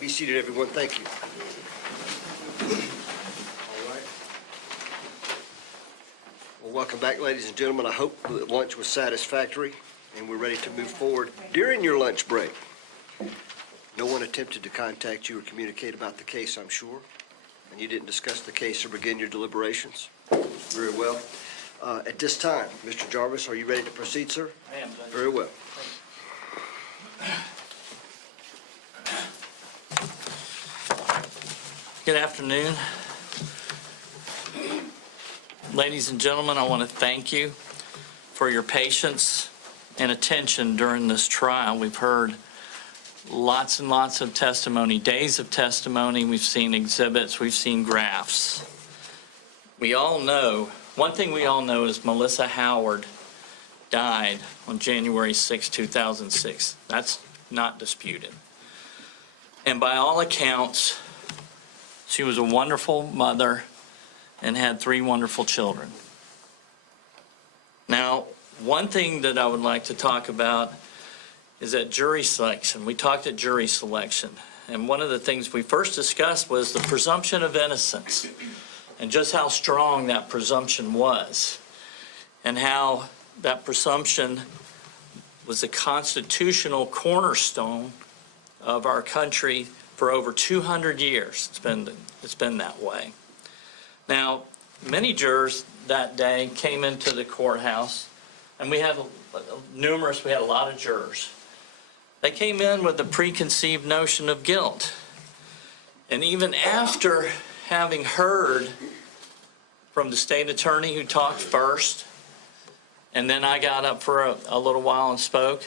Be seated, everyone. Thank you. All right. Well, welcome back, ladies and gentlemen. I hope that lunch was satisfactory and we're ready to move forward. During your lunch break, no one attempted to contact you or communicate about the case, I'm sure, and you didn't discuss the case or begin your deliberations? Very well. At this time, Mr. Jarvis, are you ready to proceed, sir? I am, Judge. Very well. Good afternoon. Ladies and gentlemen, I want to thank you for your patience and attention during this trial. We've heard lots and lots of testimony, days of testimony. We've seen exhibits, we've seen graphs. We all know, one thing we all know is Melissa Howard died on January 6, 2006. That's not disputed. And by all accounts, she was a wonderful mother and had 3 wonderful children. Now, one thing that I would like to talk about is that jury selection. We talked at jury selection, and one of the things we first discussed was the presumption of innocence and just how strong that presumption was and how that presumption was a constitutional cornerstone of our country for over 200 years. It's been that way. Now, many jurors that day came into the courthouse, and we had a lot of jurors. They came in with a preconceived notion of guilt. And even after having heard from the state attorney who talked first, and then I got up for a little while and spoke,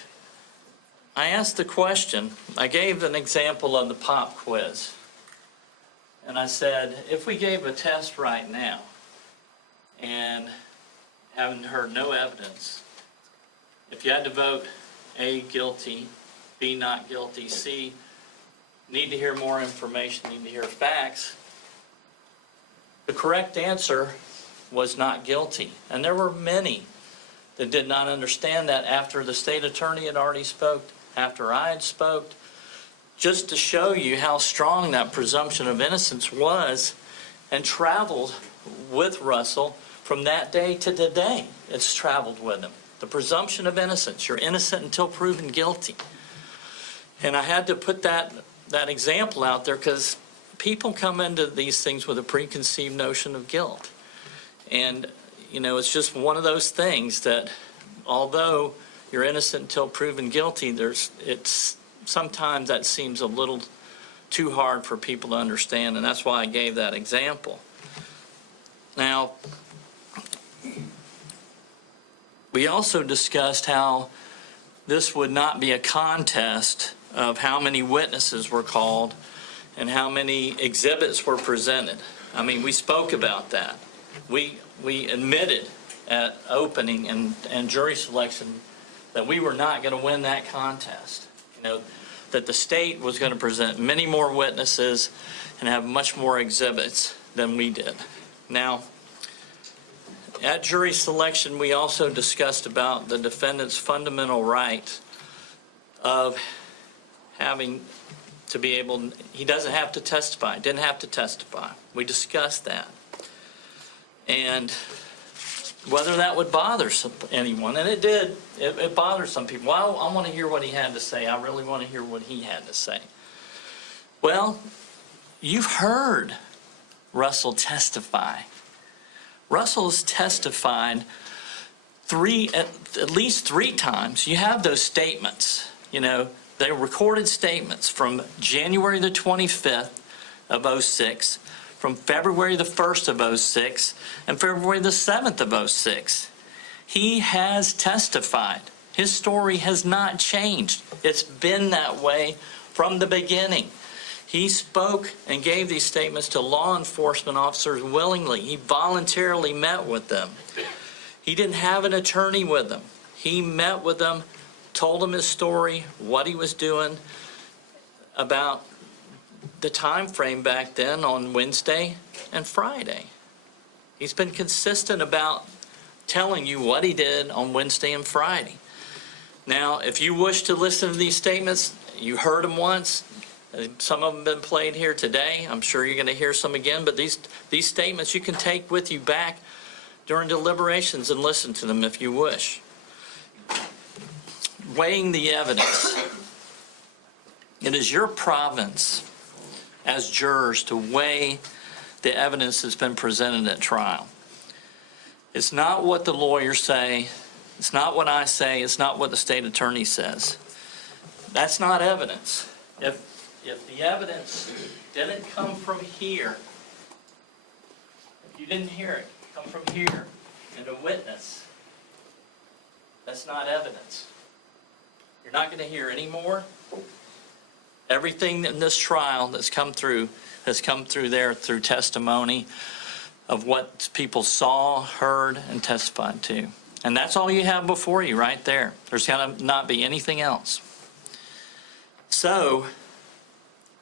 I asked the question. I gave an example of the pop quiz. And I said, if we gave a test right now and haven't heard no evidence, if you had to vote A, guilty, B, not guilty, C, need to hear more information, need to hear facts, the correct answer was not guilty. And there were many that did not understand that after the state attorney had already spoke, after I had spoke, just to show you how strong that presumption of innocence was and traveled with Russell from that day to today. It's traveled with him. The presumption of innocence. You're innocent until proven guilty. And I had to put that example out there because people come into these things with a preconceived notion of guilt. And, you know, it's just one of those things that although you're innocent until proven guilty, sometimes that seems a little too hard for people to understand, and that's why I gave that example. Now, we also discussed how this would not be a contest of how many witnesses were called and how many exhibits were presented. I mean, we spoke about that. We admitted at opening and jury selection that we were not going to win that contest. You know, that the state was going to present many more witnesses and have much more exhibits than we did. Now, at jury selection, we also discussed about the defendant's fundamental right of having to be able, he doesn't have to testify, didn't have to testify. We discussed that. And whether that would bother anyone, and it did, it bothered some people. Well, I want to hear what he had to say. I really want to hear what he had to say. Well, you've heard Russell testify. Russell's testified at least three times. You have those statements, you know, they recorded statements from January the 25th of 06, from February the 1st of 06, and February the 7th of 06. He has testified. His story has not changed. It's been that way from the beginning. He spoke and gave these statements to law enforcement officers willingly. He voluntarily met with them. He didn't have an attorney with him. He met with them, told them his story, what he was doing, about the time frame back then on Wednesday and Friday. He's been consistent about telling you what he did on Wednesday and Friday. Now, if you wish to listen to these statements, you heard them once, Some of them have been played here today. I'm sure you're going to hear some again, but these statements you can take with you back during deliberations and listen to them if you wish. Weighing the evidence. It is your province as jurors to weigh the evidence that's been presented at trial. It's not what the lawyers say. It's not what I say. It's not what the state attorney says. That's not evidence. If the evidence didn't come from here, if you didn't hear it come from here and a witness, that's not evidence. You're not going to hear any more. Everything in this trial that's come through has come through there through testimony of what people saw, heard, and testified to. And that's all you have before you right there. There's going to not be anything else. So,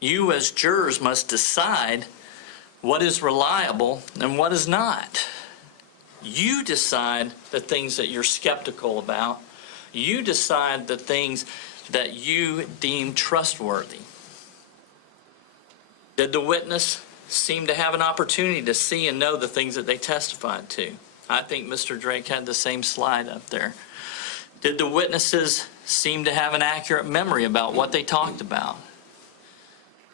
you as jurors must decide what is reliable and what is not. You decide the things that you're skeptical about. You decide the things that you deem trustworthy. Did the witness seem to have an opportunity to see and know the things that they testified to? I think Mr. Drake had the same slide up there. Did the witnesses seem to have an accurate memory about what they talked about?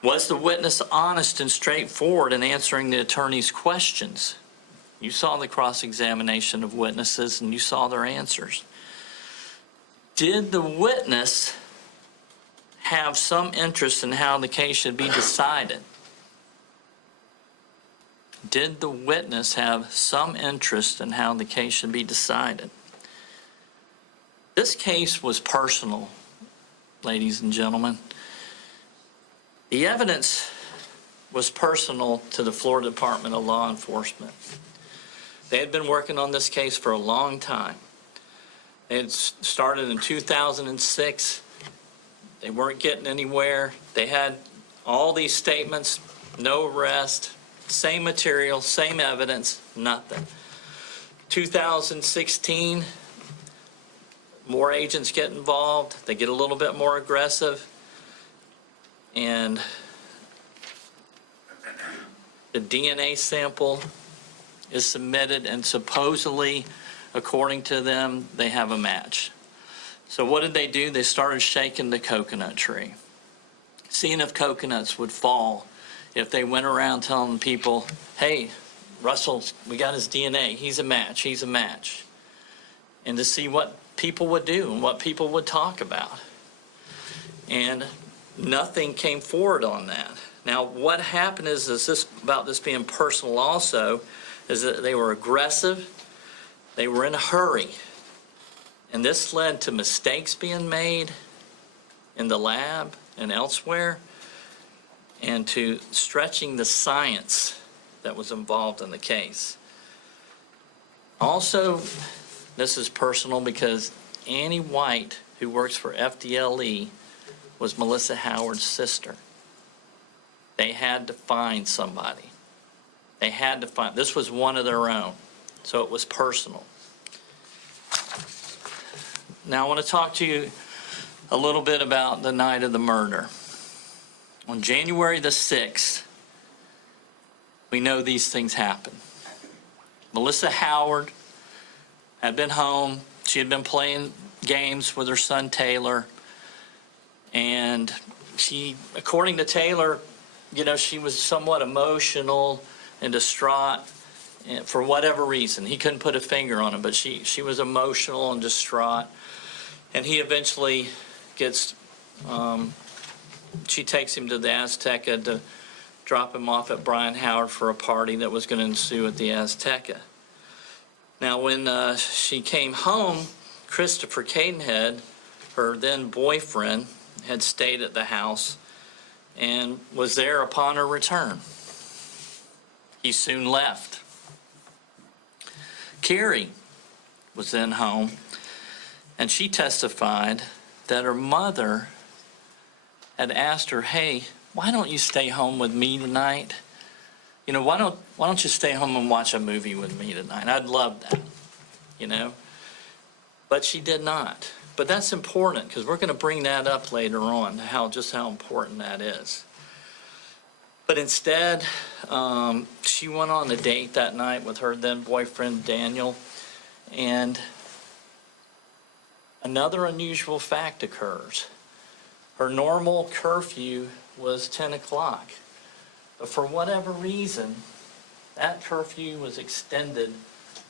Was the witness honest and straightforward in answering the attorney's questions? You saw the cross-examination of witnesses and you saw their answers. Did the witness have some interest in how the case should be decided? Did the witness have some interest in how the case should be decided? This case was personal, ladies and gentlemen. The evidence was personal to the Florida Department of Law Enforcement. They had been working on this case for a long time. They had started in 2006. They weren't getting anywhere. They had all these statements, no arrest, same material, same evidence, nothing. 2016, more agents get involved. They get a little bit more aggressive. And the DNA sample is submitted, and supposedly, according to them, they have a match. So what did they do? They started shaking the coconut tree, seeing if coconuts would fall if they went around telling people, hey, Russell, we got his DNA. He's a match. He's a match. And to see what people would do and what people would talk about. And nothing came forward on that. Now, what happened is this about this being personal also, is that they were aggressive, they were in a hurry, and this led to mistakes being made in the lab and elsewhere, and to stretching the science that was involved in the case. Also, this is personal because Annie White, who works for FDLE, was Melissa Howard's sister. They had to find somebody. They had to find, this was one of their own, so it was personal. Now I want to talk to you a little bit about the night of the murder. On January the 6th, we know these things happened. Melissa Howard had been home. She had been playing games with her son Taylor. And she, according to Taylor, she was somewhat emotional and distraught for whatever reason. He couldn't put a finger on it, but she was emotional and distraught. And he eventually gets, she takes him to the Azteca to drop him off at Brian Howard for a party that was going to ensue at the Azteca. Now, when she came home, Christopher Cadenhead, her then boyfriend, had stayed at the house and was there upon her return. He soon left. Carrie was then home, and she testified that her mother had asked her, hey, why don't you stay home with me tonight? Why don't you stay home and watch a movie with me tonight? I'd love that, But she did not. But that's important because we're going to bring that up later on, just how important that is. But instead, she went on a date that night with her then boyfriend, Daniel, and another unusual fact occurs. Her normal curfew was 10 o'clock, but for whatever reason, that curfew was extended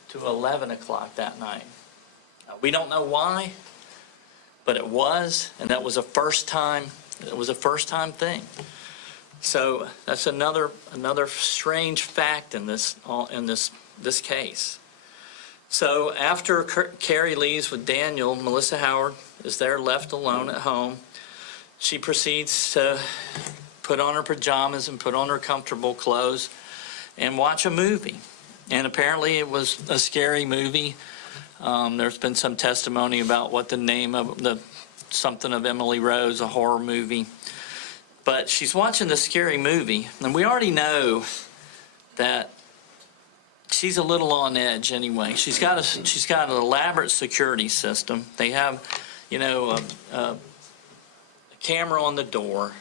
to 11 o'clock that night. We don't know why, but it was, and that was a first time thing. So that's another strange fact in this case. So after Carrie leaves with Daniel, Melissa Howard is there left alone at home. She proceeds to put on her pajamas and put on her comfortable clothes and watch a movie. And apparently it was a scary movie. There's been some testimony about what the name of something of Emily Rose, a horror movie. But she's watching the scary movie, and we already know that she's a little on edge anyway. She's got an elaborate security system. They have, a camera on the door.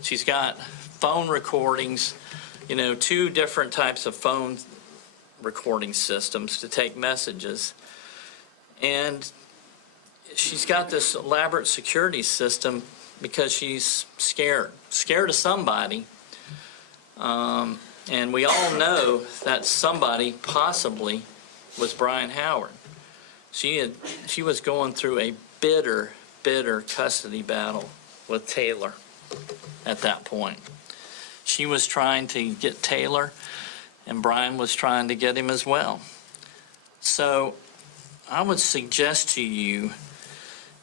She's got phone recordings, 2 different types of phone recording systems to take messages. And she's got this elaborate security system because she's scared of somebody. And we all know that somebody possibly was Brian Howard. She was going through a bitter custody battle with Taylor at that point. She was trying to get Taylor, and Brian was trying to get him as well. So I would suggest to you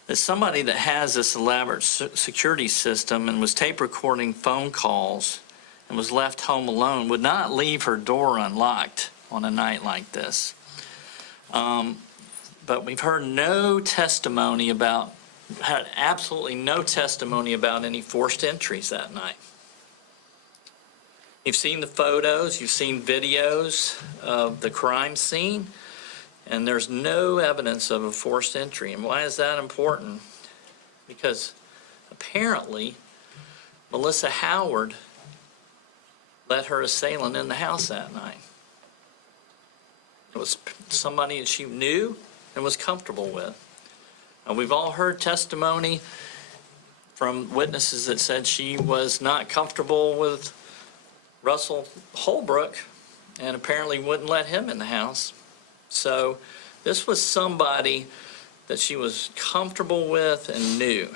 that somebody that has this elaborate security system and was tape recording phone calls and was left home alone would not leave her door unlocked on a night like this. But we've heard absolutely no testimony about any forced entries that night. You've seen the photos, you've seen videos of the crime scene, and there's no evidence of a forced entry. And why is that important? Because apparently Melissa Howard let her assailant in the house that night. It was somebody that she knew and was comfortable with. And we've all heard testimony from witnesses that said she was not comfortable with Russell Holbrook and apparently wouldn't let him in the house. So this was somebody that she was comfortable with and knew.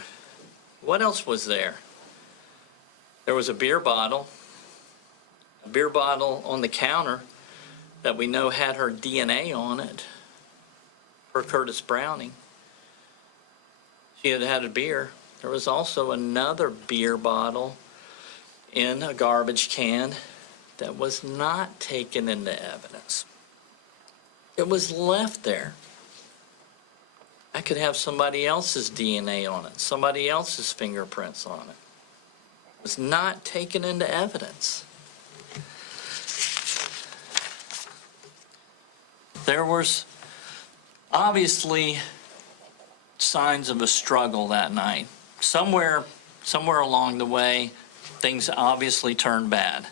What else was there? There was a beer bottle on the counter that we know had her DNA on it, per Curtis Browning. She had had a beer. There was also another beer bottle in a garbage can that was not taken into evidence. It was left there. I could have somebody else's DNA on it, somebody else's fingerprints on it. It was not taken into evidence. There was obviously signs of a struggle that night. Somewhere along the way, things obviously turned bad.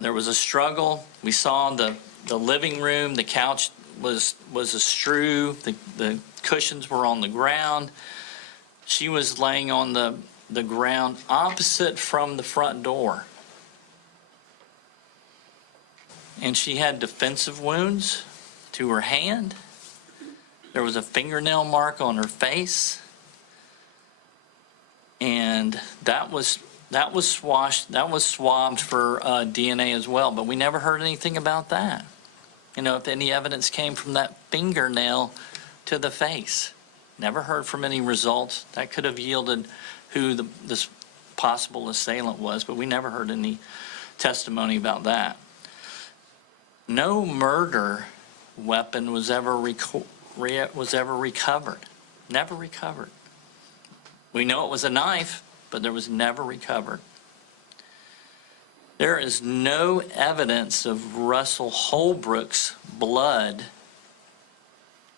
There was a struggle. We saw the living room, the couch was askew, the cushions were on the ground. She was laying on the ground opposite from the front door. And she had defensive wounds to her hand. There was a fingernail mark on her face. And that was swabbed for DNA as well, but we never heard anything about that. If any evidence came from that fingernail to the face. Never heard from any results. That could have yielded who this possible assailant was, but we never heard any testimony about that. No murder weapon was ever recovered. Never recovered. We know it was a knife, but there was never recovered. There is no evidence of Russell Holbrook's blood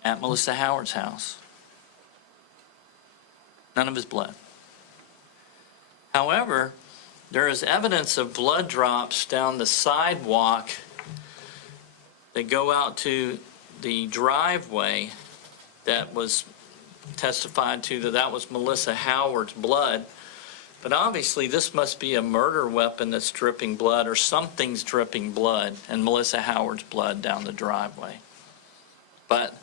at Melissa Howard's house. None of his blood. However, There is evidence of blood drops down the sidewalk that go out to the driveway that was testified to that was Melissa Howard's blood. But obviously this must be a murder weapon that's dripping blood, or something's dripping blood, and Melissa Howard's blood down the driveway. But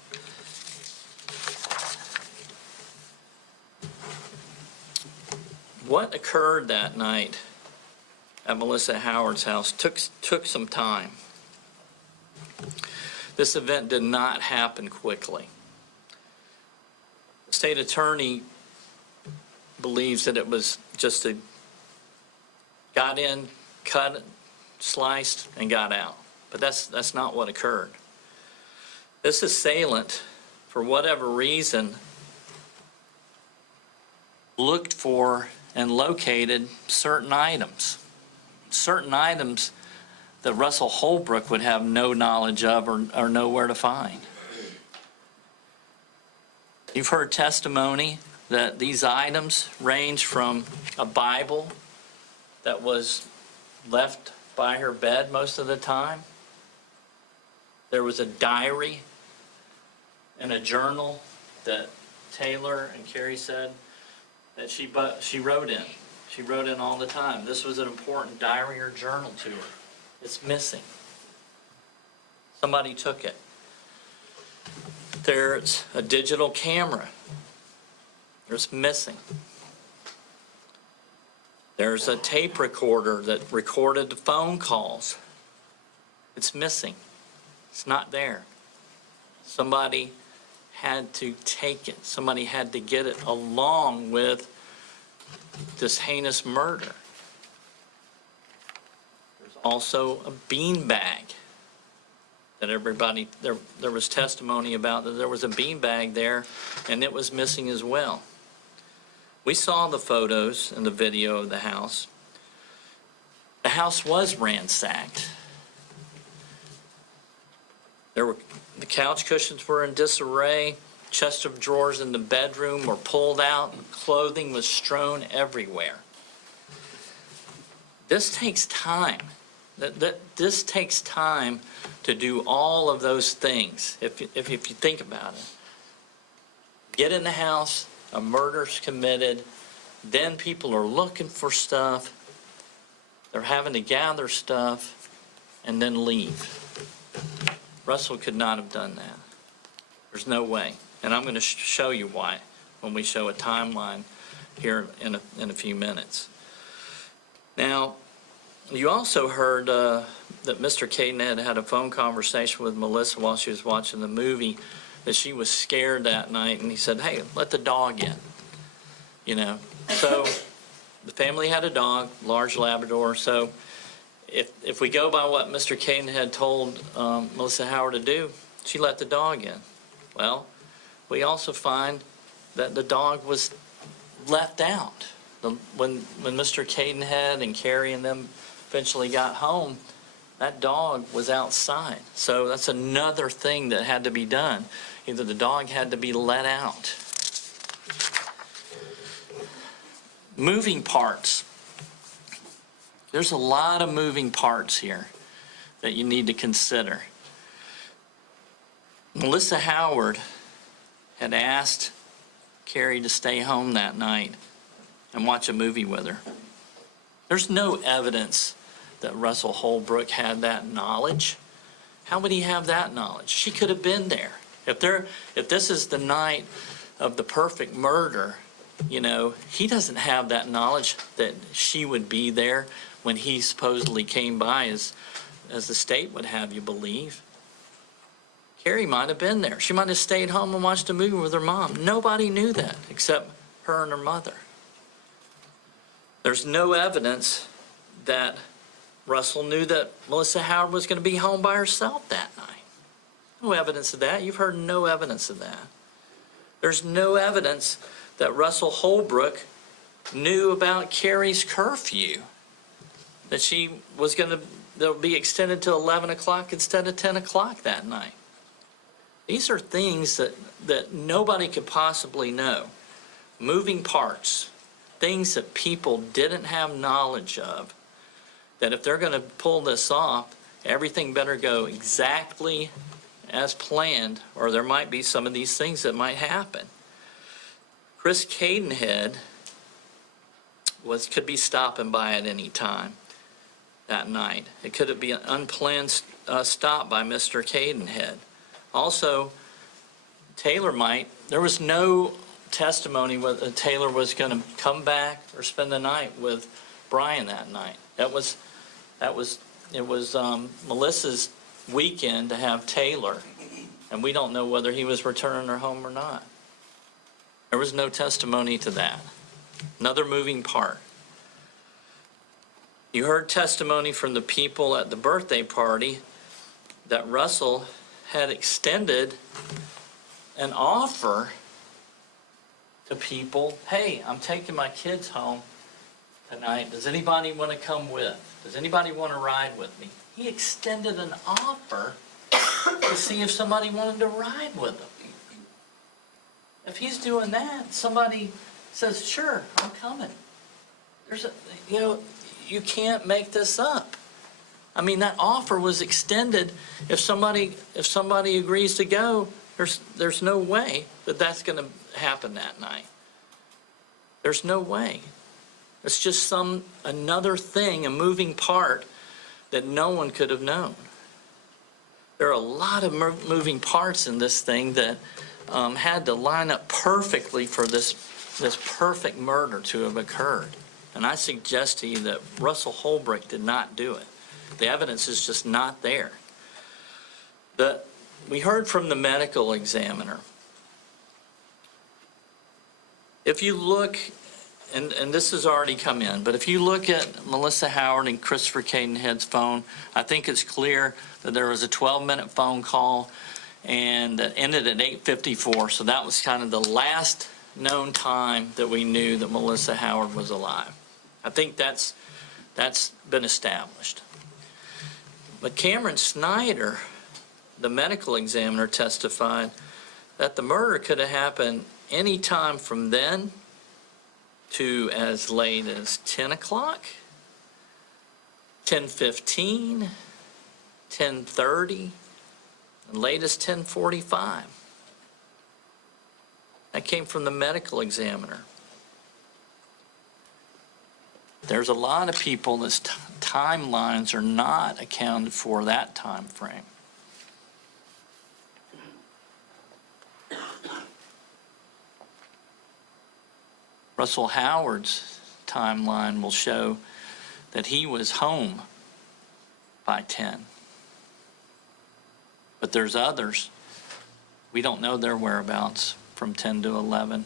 what occurred that night at Melissa Howard's house took some time. This event did not happen quickly. The state attorney believes that it was just got in, cut, sliced, and got out. But that's not what occurred. This assailant, for whatever reason, looked for and located certain items that Russell Holbrook would have no knowledge of or know where to find. You've heard testimony that these items range from a Bible that was left by her bed most of the time. There was a diary and a journal that Taylor and Carrie said that she wrote in. She wrote in all the time. This was an important diary or journal to her. It's missing. Somebody took it. There's a digital camera. It's missing. There's a tape recorder that recorded the phone calls. It's missing. It's not there. Somebody had to take it. Somebody had to get it along with this heinous murder. There's also a beanbag that everybody, there was testimony about that there was a beanbag there, and it was missing as well. We saw the photos and the video of the house. The house was ransacked. The couch cushions were in disarray. Chest of drawers in the bedroom were pulled out, and clothing was strewn everywhere. This takes time. This takes time to do all of those things, if you think about it. Get in the house, a murder's committed, then people are looking for stuff, they're having to gather stuff, and then leave. Russell could not have done that. There's no way. And I'm going to show you why when we show a timeline here in a few minutes. Now, you also heard that Mr. Cadenhead had a phone conversation with Melissa while she was watching the movie, that she was scared that night, and he said, hey, let the dog in. You know, so the family had a dog, large Labrador, so if we go by what Mr. Cadenhead told Melissa Howard to do, she let the dog in. Well, we also find that the dog was left out. When Mr. Cadenhead and Carrie and them eventually got home, that dog was outside. So that's another thing that had to be done. Either the dog had to be let out. Moving parts. There's a lot of moving parts here that you need to consider. Melissa Howard had asked Carrie to stay home that night and watch a movie with her. There's no evidence that Russell Holbrook had that knowledge. How would he have that knowledge? She could have been there. If this is the night of the perfect murder, you know, he doesn't have that knowledge that she would be there when he supposedly came by, as the state would have you believe. Carrie might have been there. She might have stayed home and watched a movie with her mom. Nobody knew that except her and her mother. There's no evidence that Russell knew that Melissa Howard was going to be home by herself that night. No evidence of that. You've heard no evidence of that. There's no evidence that Russell Holbrook knew about Carrie's curfew, that she was going to, they'll be extended to 11 o'clock instead of 10 o'clock that night. These are things that nobody could possibly know. Moving parts. things that people didn't have knowledge of, that if they're going to pull this off, everything better go exactly as planned, or there might be some of these things that might happen. Chris Cadenhead could be stopping by at any time that night. It could be an unplanned stop by Mr. Cadenhead. Also, there was no testimony whether Taylor was going to come back or spend the night with Brian that night. It was Melissa's weekend to have Taylor, and we don't know whether he was returning her home or not. There was no testimony to that. Another moving part. You heard testimony from the people at the birthday party that Russell had extended an offer to people. Hey, I'm taking my kids home tonight. Does anybody want to come with? Does anybody want to ride with me? He extended an offer to see if somebody wanted to ride with him. If he's doing that, somebody says, sure, I'm coming. You can't make this up. I mean, that offer was extended. If somebody agrees to go, there's no way that that's going to happen that night. There's no way. It's just another thing, a moving part that no one could have known. There are a lot of moving parts in this thing that had to line up perfectly for this perfect murder to have occurred. And I suggest to you that Russell Holbrook did not do it. The evidence is just not there. We heard from the medical examiner. If you look, and this has already come in, but if you look at Melissa Howard and Christopher Cadenhead's phone, I think it's clear that there was a 12-minute phone call and that ended at 8:54. So that was kind of the last known time that we knew that Melissa Howard was alive. I think that's been established. But Cameron Snyder, the medical examiner, testified that the murder could have happened any time from then to as late as 10 o'clock, 10:15, 10:30, and late as 10:45. That came from the medical examiner. There's a lot of people that's timelines are not accounted for that time frame. Russell Howard's timeline will show that he was home by 10. But there's others, we don't know their whereabouts from 10 to 11.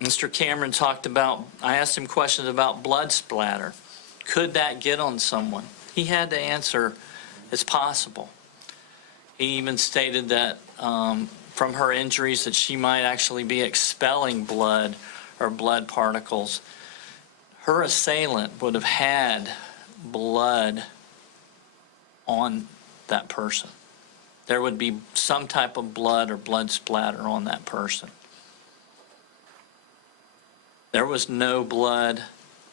Mr. Cameron talked about, I asked him questions about blood splatter. Could that get on someone? He had to answer, it's possible. He even stated that from her injuries that she might actually be expelling blood or blood particles. Her assailant would have had blood on that person. There would be some type of blood or blood splatter on that person. There was no blood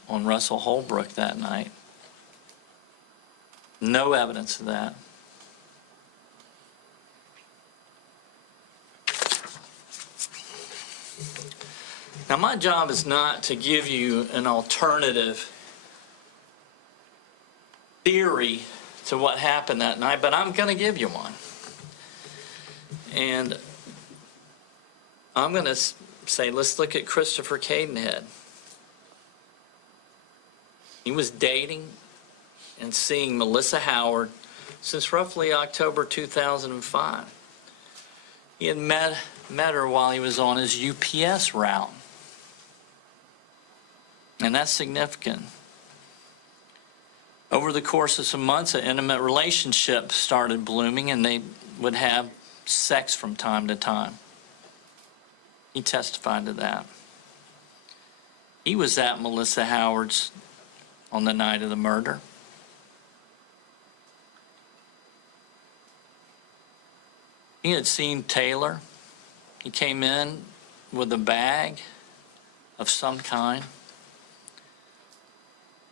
on Russell Holbrook that night. No evidence of that. Now, my job is not to give you an alternative theory to what happened that night, but I'm going to give you one. And I'm going to say, let's look at Christopher Cadenhead. He was dating and seeing Melissa Howard since roughly October 2005. He had met her while he was on his UPS route. And that's significant. Over the course of some months, an intimate relationship started blooming, and they would have sex from time to time. He testified to that. He was at Melissa Howard's on the night of the murder. He had seen Taylor. He came in with a bag of some kind,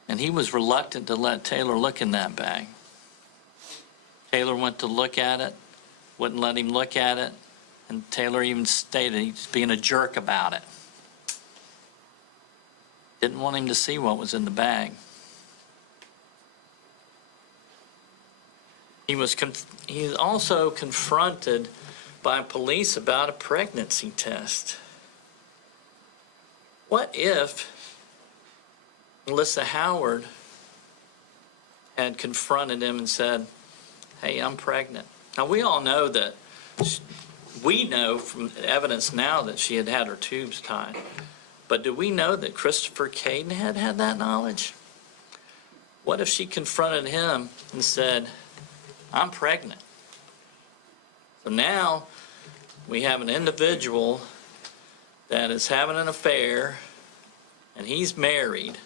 and he was reluctant to let Taylor look in that bag. Taylor went to look at it, wouldn't let him look at it, and Taylor even stated he's being a jerk about it. Didn't want him to see what was in the bag. He was also confronted by police about a pregnancy test. What if Melissa Howard had confronted him and said, "Hey, I'm pregnant"? Now, we all know that, we know from evidence now that she had had her tubes tied. But do we know that Christopher Cadenhead had that knowledge? What if she confronted him and said, "I'm pregnant"? So now we have an individual that is having an affair, and he's married,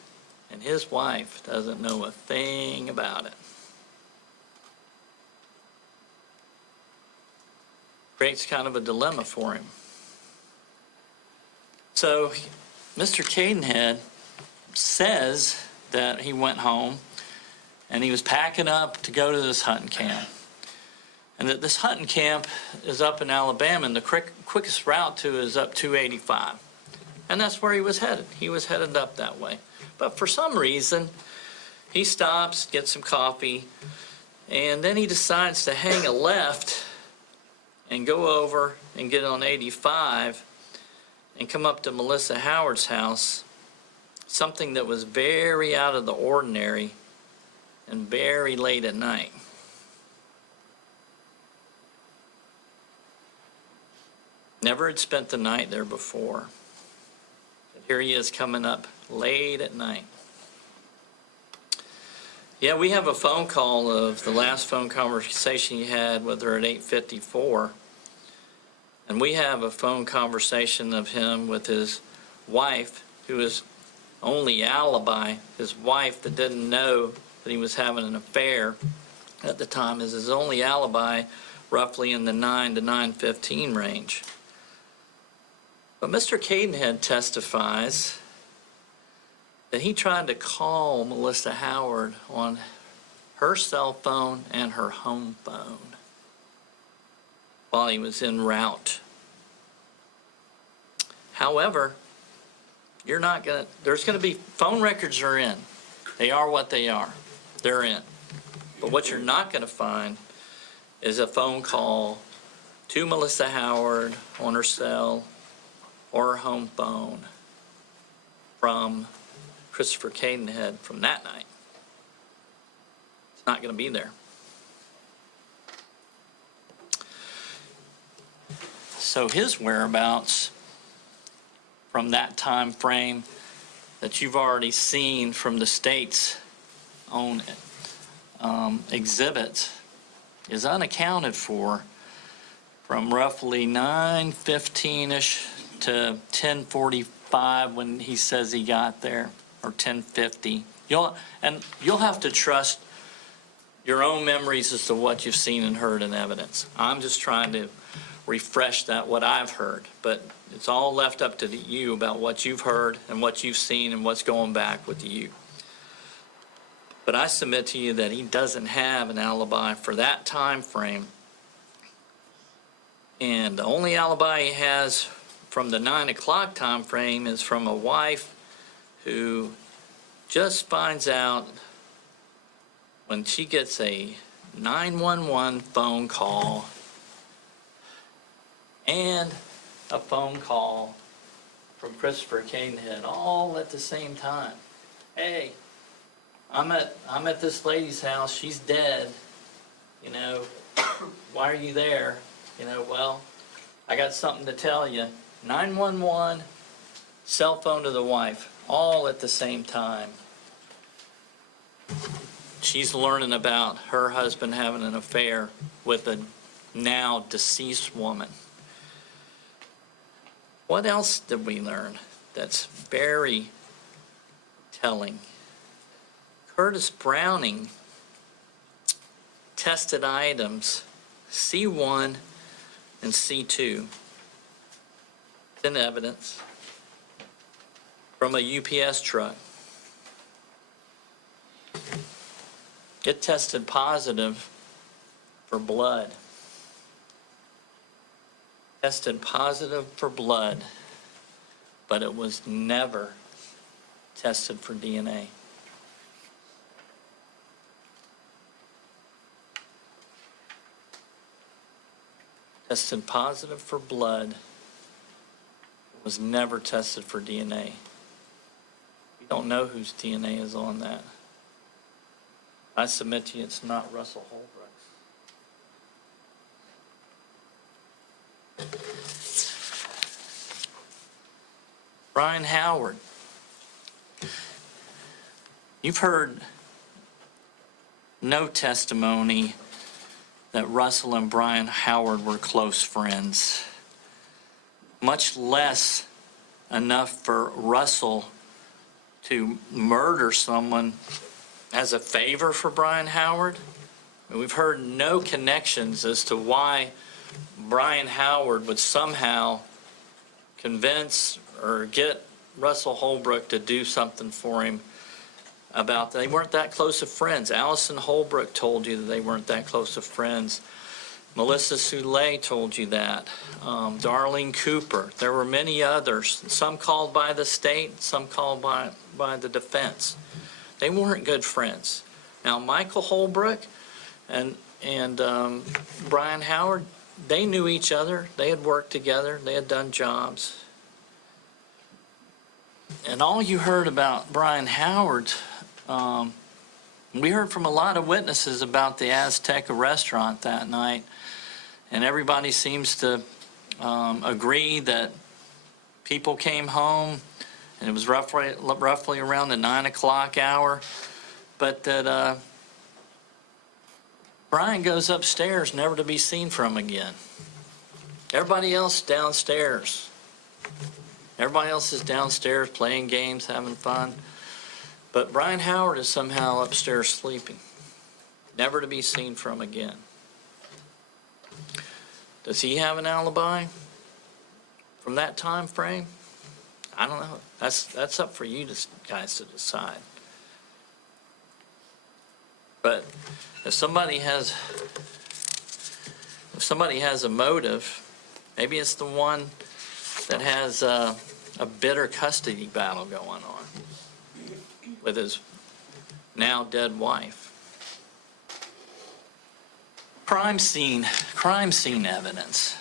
and his wife doesn't know a thing about it. Creates kind of a dilemma for him. So Mr. Cadenhead says that he went home and he was packing up to go to this hunting camp. And that this hunting camp is up in Alabama, and the quickest route to is up 285. And that's where he was headed. He was headed up that way. But for some reason, he stops, gets some coffee, and then he decides to hang a left and go over and get on 85 and come up to Melissa Howard's house, something that was very out of the ordinary and very late at night. Never had spent the night there before. But here he is coming up late at night. Yeah, we have a phone call of the last phone conversation he had with her at 8:54. And we have a phone conversation of him with his wife, who is only alibi. His wife that didn't know that he was having an affair at the time is his only alibi, roughly in the 9 to 9:15 range. But Mr. Cadenhead testifies that he tried to call Melissa Howard on her cell phone and her home phone while he was en route. However, there's going to be, phone records are in. They are what they are. They're in. But what you're not going to find is a phone call to Melissa Howard on her cell or her home phone from Christopher Cadenhead from that night. It's not going to be there. So his whereabouts from that time frame that you've already seen from the state's own exhibits is unaccounted for from roughly 9:15-ish to 10:45 when he says he got there, or 10:50. You'll have to trust your own memories as to what you've seen and heard in evidence. I'm just trying to refresh that, what I've heard, but it's all left up to you about what you've heard and what you've seen and what's going back with you. But I submit to you that he doesn't have an alibi for that time frame, and the only alibi he has from the 9 o'clock time frame is from a wife who just finds out when she gets a 911 phone call and a phone call from Christopher Cadenhead all at the same time. Hey, I'm at this lady's house. She's dead. You know, why are you there? You know, well, I got something to tell you. 911, cell phone to the wife, all at the same time. She's learning about her husband having an affair with a now deceased woman. What else did we learn that's very telling? Curtis Browning tested items C1 and C2 in evidence from a UPS truck. It tested positive for blood. Tested positive for blood, but it was never tested for DNA. Tested positive for blood, was never tested for DNA. We don't know whose DNA is on that. I submit to you it's not Russell Holbrook. Brian Howard. You've heard no testimony that Russell and Brian Howard were close friends, much less enough for Russell to murder someone as a favor for Brian Howard. We've heard no connections as to why Brian Howard would somehow convince or get Russell Holbrook to do something for him about that. They weren't that close of friends. Allison Holbrook told you that they weren't that close of friends. Melissa Soule told you that. Darlene Cooper. There were many others, some called by the state, some called by the defense. They weren't good friends. Now, Michael Holbrook and Brian Howard, they knew each other. They had worked together. They had done jobs. And all you heard about Brian Howard, we heard from a lot of witnesses about the Azteca restaurant that night, and everybody seems to agree that people came home, and it was roughly around the 9 o'clock hour, but that Brian goes upstairs never to be seen from again. Everybody else downstairs. Everybody else is downstairs playing games, having fun. But Brian Howard is somehow upstairs sleeping, never to be seen from again. Does he have an alibi from that time frame? I don't know. That's up for you guys to decide. But if somebody has a motive, maybe it's the one that has a bitter custody battle going on with his now dead wife. Crime scene evidence.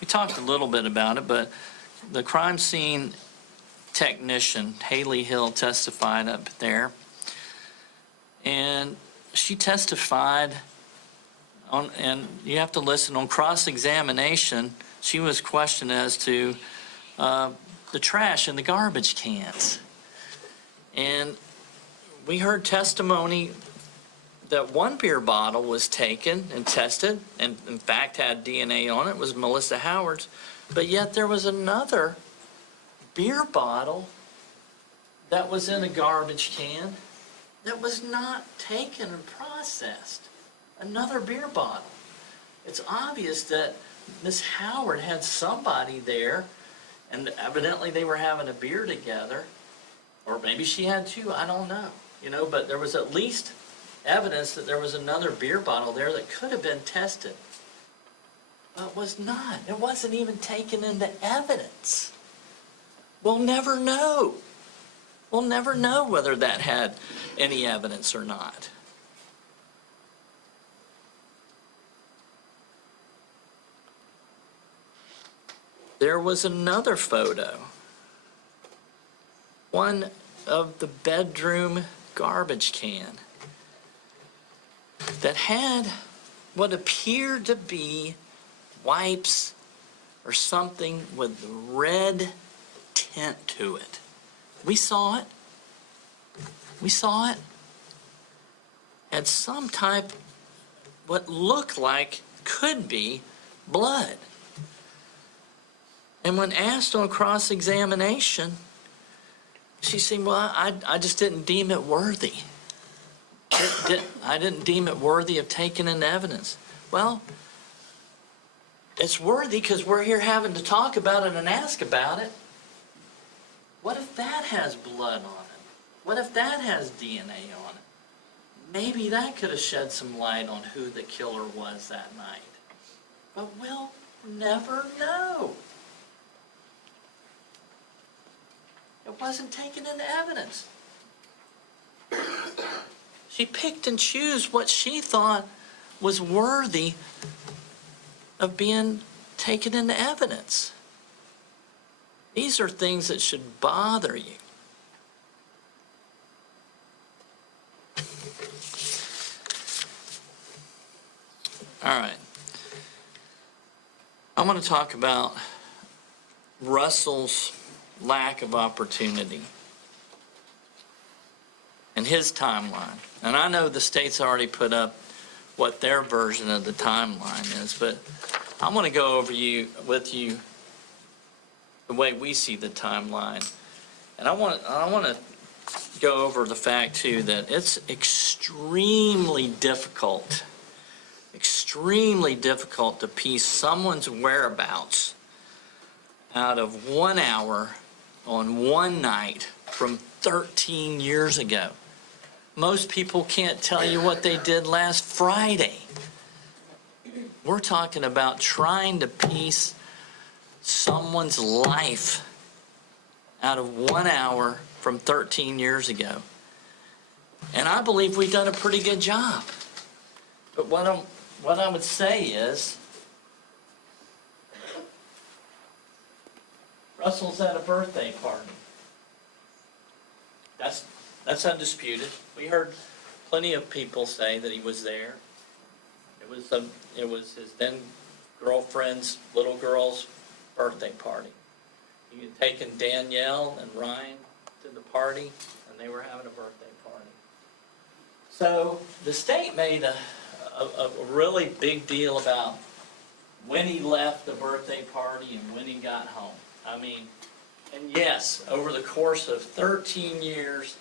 We talked a little bit about it, but the crime scene technician, Haley Hill, testified up there. And she testified on, and you have to listen, on cross-examination, she was questioned as to the trash and the garbage cans. And we heard testimony that one beer bottle was taken and tested, and in fact had DNA on it, was Melissa Howard's, but yet there was another beer bottle that was in a garbage can that was not taken and processed. Another beer bottle. It's obvious that Miss Howard had somebody there, and evidently they were having a beer together, or maybe she had two, I don't know. But there was at least evidence that there was another beer bottle there that could have been tested. But it was not. It wasn't even taken into evidence. We'll never know. We'll never know whether that had any evidence or not. There was another photo, one of the bedroom garbage can that had what appeared to be wipes or something with red tint to it. We saw it. We saw it. Had some type, what looked like could be blood. And when asked on cross-examination, she said, well, I just didn't deem it worthy. I didn't deem it worthy of taking in evidence. Well, It's worthy because we're here having to talk about it and ask about it. What if that has blood on it? What if that has DNA on it? Maybe that could have shed some light on who the killer was that night. But we'll never know. It wasn't taken into evidence. She picked and chose what she thought was worthy of being taken into evidence. These are things that should bother you. All right. I want to talk about Russell's lack of opportunity and his timeline. And I know the state's already put up what their version of the timeline is, but I want to go over with you the way we see the timeline. And I want to go over the fact, too, that it's extremely difficult to piece someone's whereabouts out of 1 hour on one night from 13 years ago. Most people can't tell you what they did last Friday. We're talking about trying to piece someone's life out of 1 hour from 13 years ago. And I believe we've done a pretty good job. But what I would say is, Russell's at a birthday party. That's undisputed. We heard plenty of people say that he was there. It was his then girlfriend's little girl's birthday party. He had taken Danielle and Ryan to the party, and they were having a birthday party. So the state made a really big deal about when he left the birthday party and when he got home. I mean, and yes, over the course of 13 years,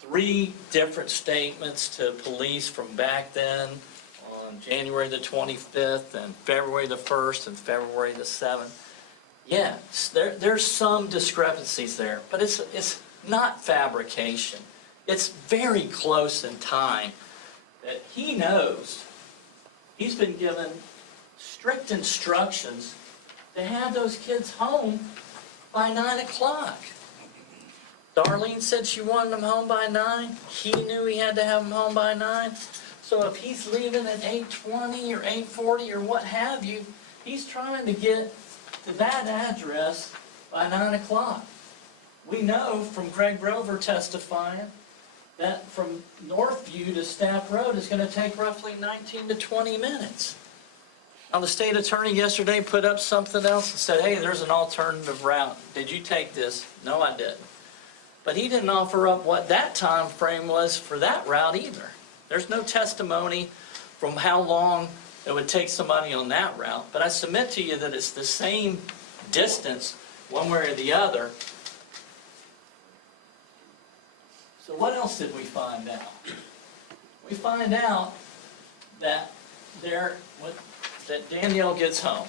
3 different statements to police from back then on January the 25th and February the 1st and February the 7th. Yeah, there's some discrepancies there, but it's not fabrication. It's very close in time that he knows he's been given strict instructions to have those kids home by 9 o'clock. Darlene said she wanted them home by 9. He knew he had to have them home by 9. So if he's leaving at 8:20 or 8:40 or what have you, he's trying to get to that address by 9 o'clock. We know from Greg Grover testifying that from Northview to Staff Road is going to take roughly 19 to 20 minutes. Now, the state attorney yesterday put up something else and said, hey, there's an alternative route. Did you take this? No, I didn't. But he didn't offer up what that time frame was for that route either. There's no testimony from how long it would take somebody on that route. But I submit to you that it's the same distance one way or the other. So what else did we find out? We find out that that Danielle gets home.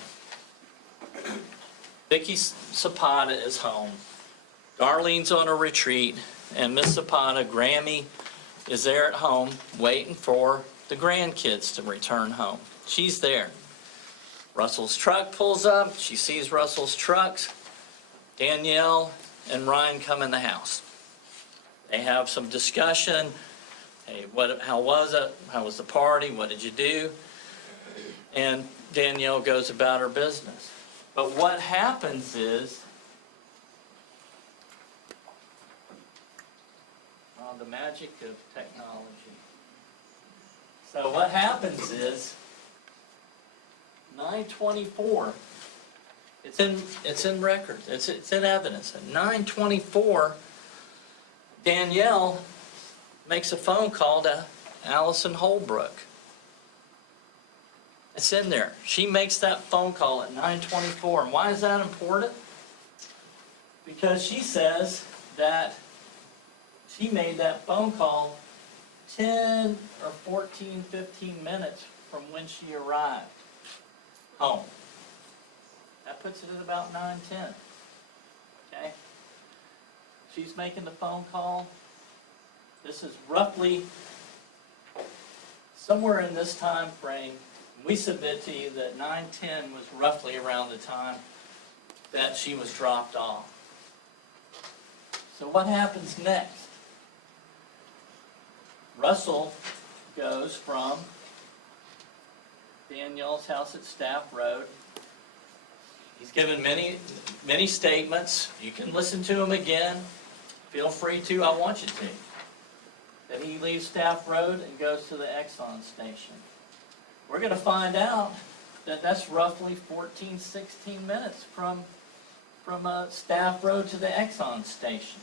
Vicky Zapata is home. Darlene's on a retreat, and Miss Zapata, Grammy, is there at home waiting for the grandkids to return home. She's there. Russell's truck pulls up. She sees Russell's trucks. Danielle and Ryan come in the house. They have some discussion. Hey, how was it? How was the party? What did you do? And Danielle goes about her business. But what happens is, the magic of technology. So what happens is, 9:24. It's in records. It's in evidence. At 9:24, Danielle makes a phone call to Allison Holbrook. It's in there. She makes that phone call at 9:24. And why is that important? Because she says that she made that phone call 10 or 14, 15 minutes from when she arrived home. That puts it at about 9:10. Okay? She's making the phone call. This is roughly somewhere in this time frame. We submit to you that 9:10 was roughly around the time that she was dropped off. So what happens next? Russell goes from Danielle's house at Staff Road. He's given many statements. You can listen to them again. Feel free to. I want you to. That he leaves Staff Road and goes to the Exxon station. We're going to find out that that's roughly 14, 16 minutes from Staff Road to the Exxon station.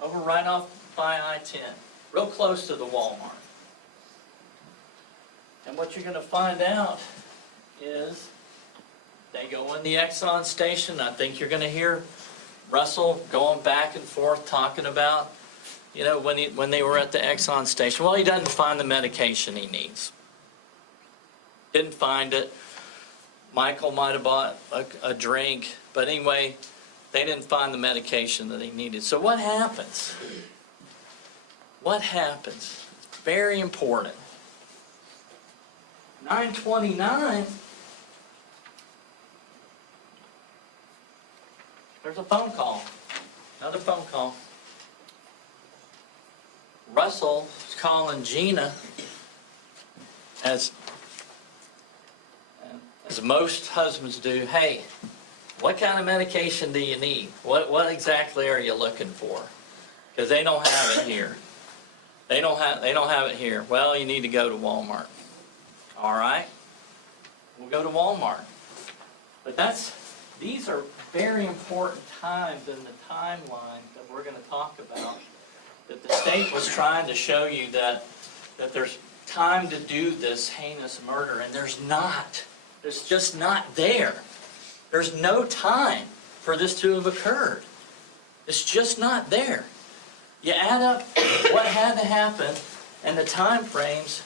Over right off by I-10. Real close to the Walmart. And what you're going to find out is they go in the Exxon station. I think you're going to hear Russell going back and forth talking about, you know, when they were at the Exxon station. Well, he doesn't find the medication he needs. Didn't find it. Michael might have bought a drink. But anyway, they didn't find the medication that he needed. So what happens? What happens? It's very important. 9:29, there's a phone call. Another phone call. Russell is calling Gina, as most husbands do. Hey, what kind of medication do you need? What exactly are you looking for? Because they don't have it here. They don't have it here. Well, you need to go to Walmart. All right, we'll go to Walmart. But these are very important times in the timeline that we're going to talk about. That the state was trying to show you that there's time to do this heinous murder, and there's not. There's just not there. There's no time for this to have occurred. It's just not there. You add up what had to happen and the time frames,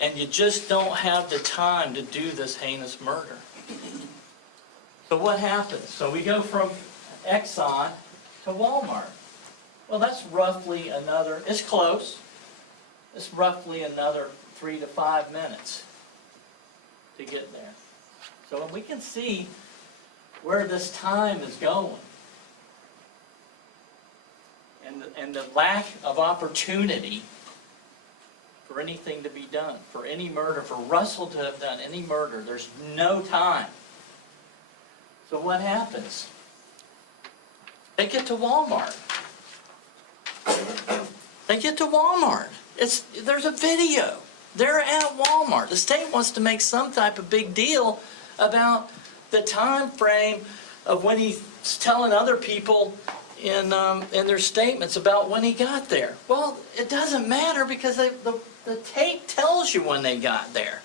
and you just don't have the time to do this heinous murder. So what happens? So we go from Exxon to Walmart. Well, that's roughly another, it's close. It's roughly another 3 to 5 minutes to get there. So we can see where this time is going. And the lack of opportunity for anything to be done, for any murder, for Russell to have done any murder. There's no time. So what happens? They get to Walmart. They get to Walmart. There's a video. They're at Walmart. The state wants to make some type of big deal about the time frame of when he's telling other people in their statements about when he got there. Well, it doesn't matter because the tape tells you when they got there.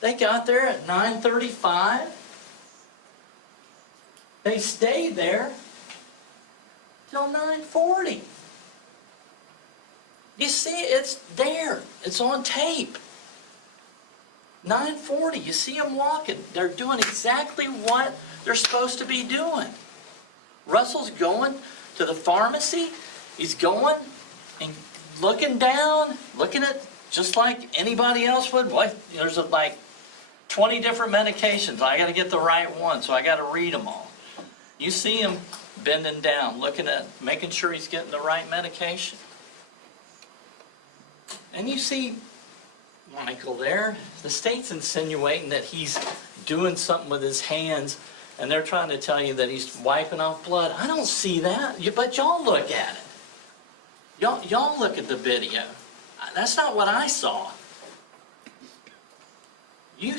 They got there at 9:35. They stayed there till 9:40. You see, it's there. It's on tape. 9:40. You see them walking. They're doing exactly what they're supposed to be doing. Russell's going to the pharmacy. He's going and looking down, looking at just like anybody else would. There's like 20 different medications. I got to get the right one, so I got to read them all. You see him bending down, looking at, making sure he's getting the right medication. And you see Michael there. The state's insinuating that he's doing something with his hands, and they're trying to tell you that he's wiping off blood. I don't see that, but y'all look at it. Y'all look at the video. That's not what I saw. You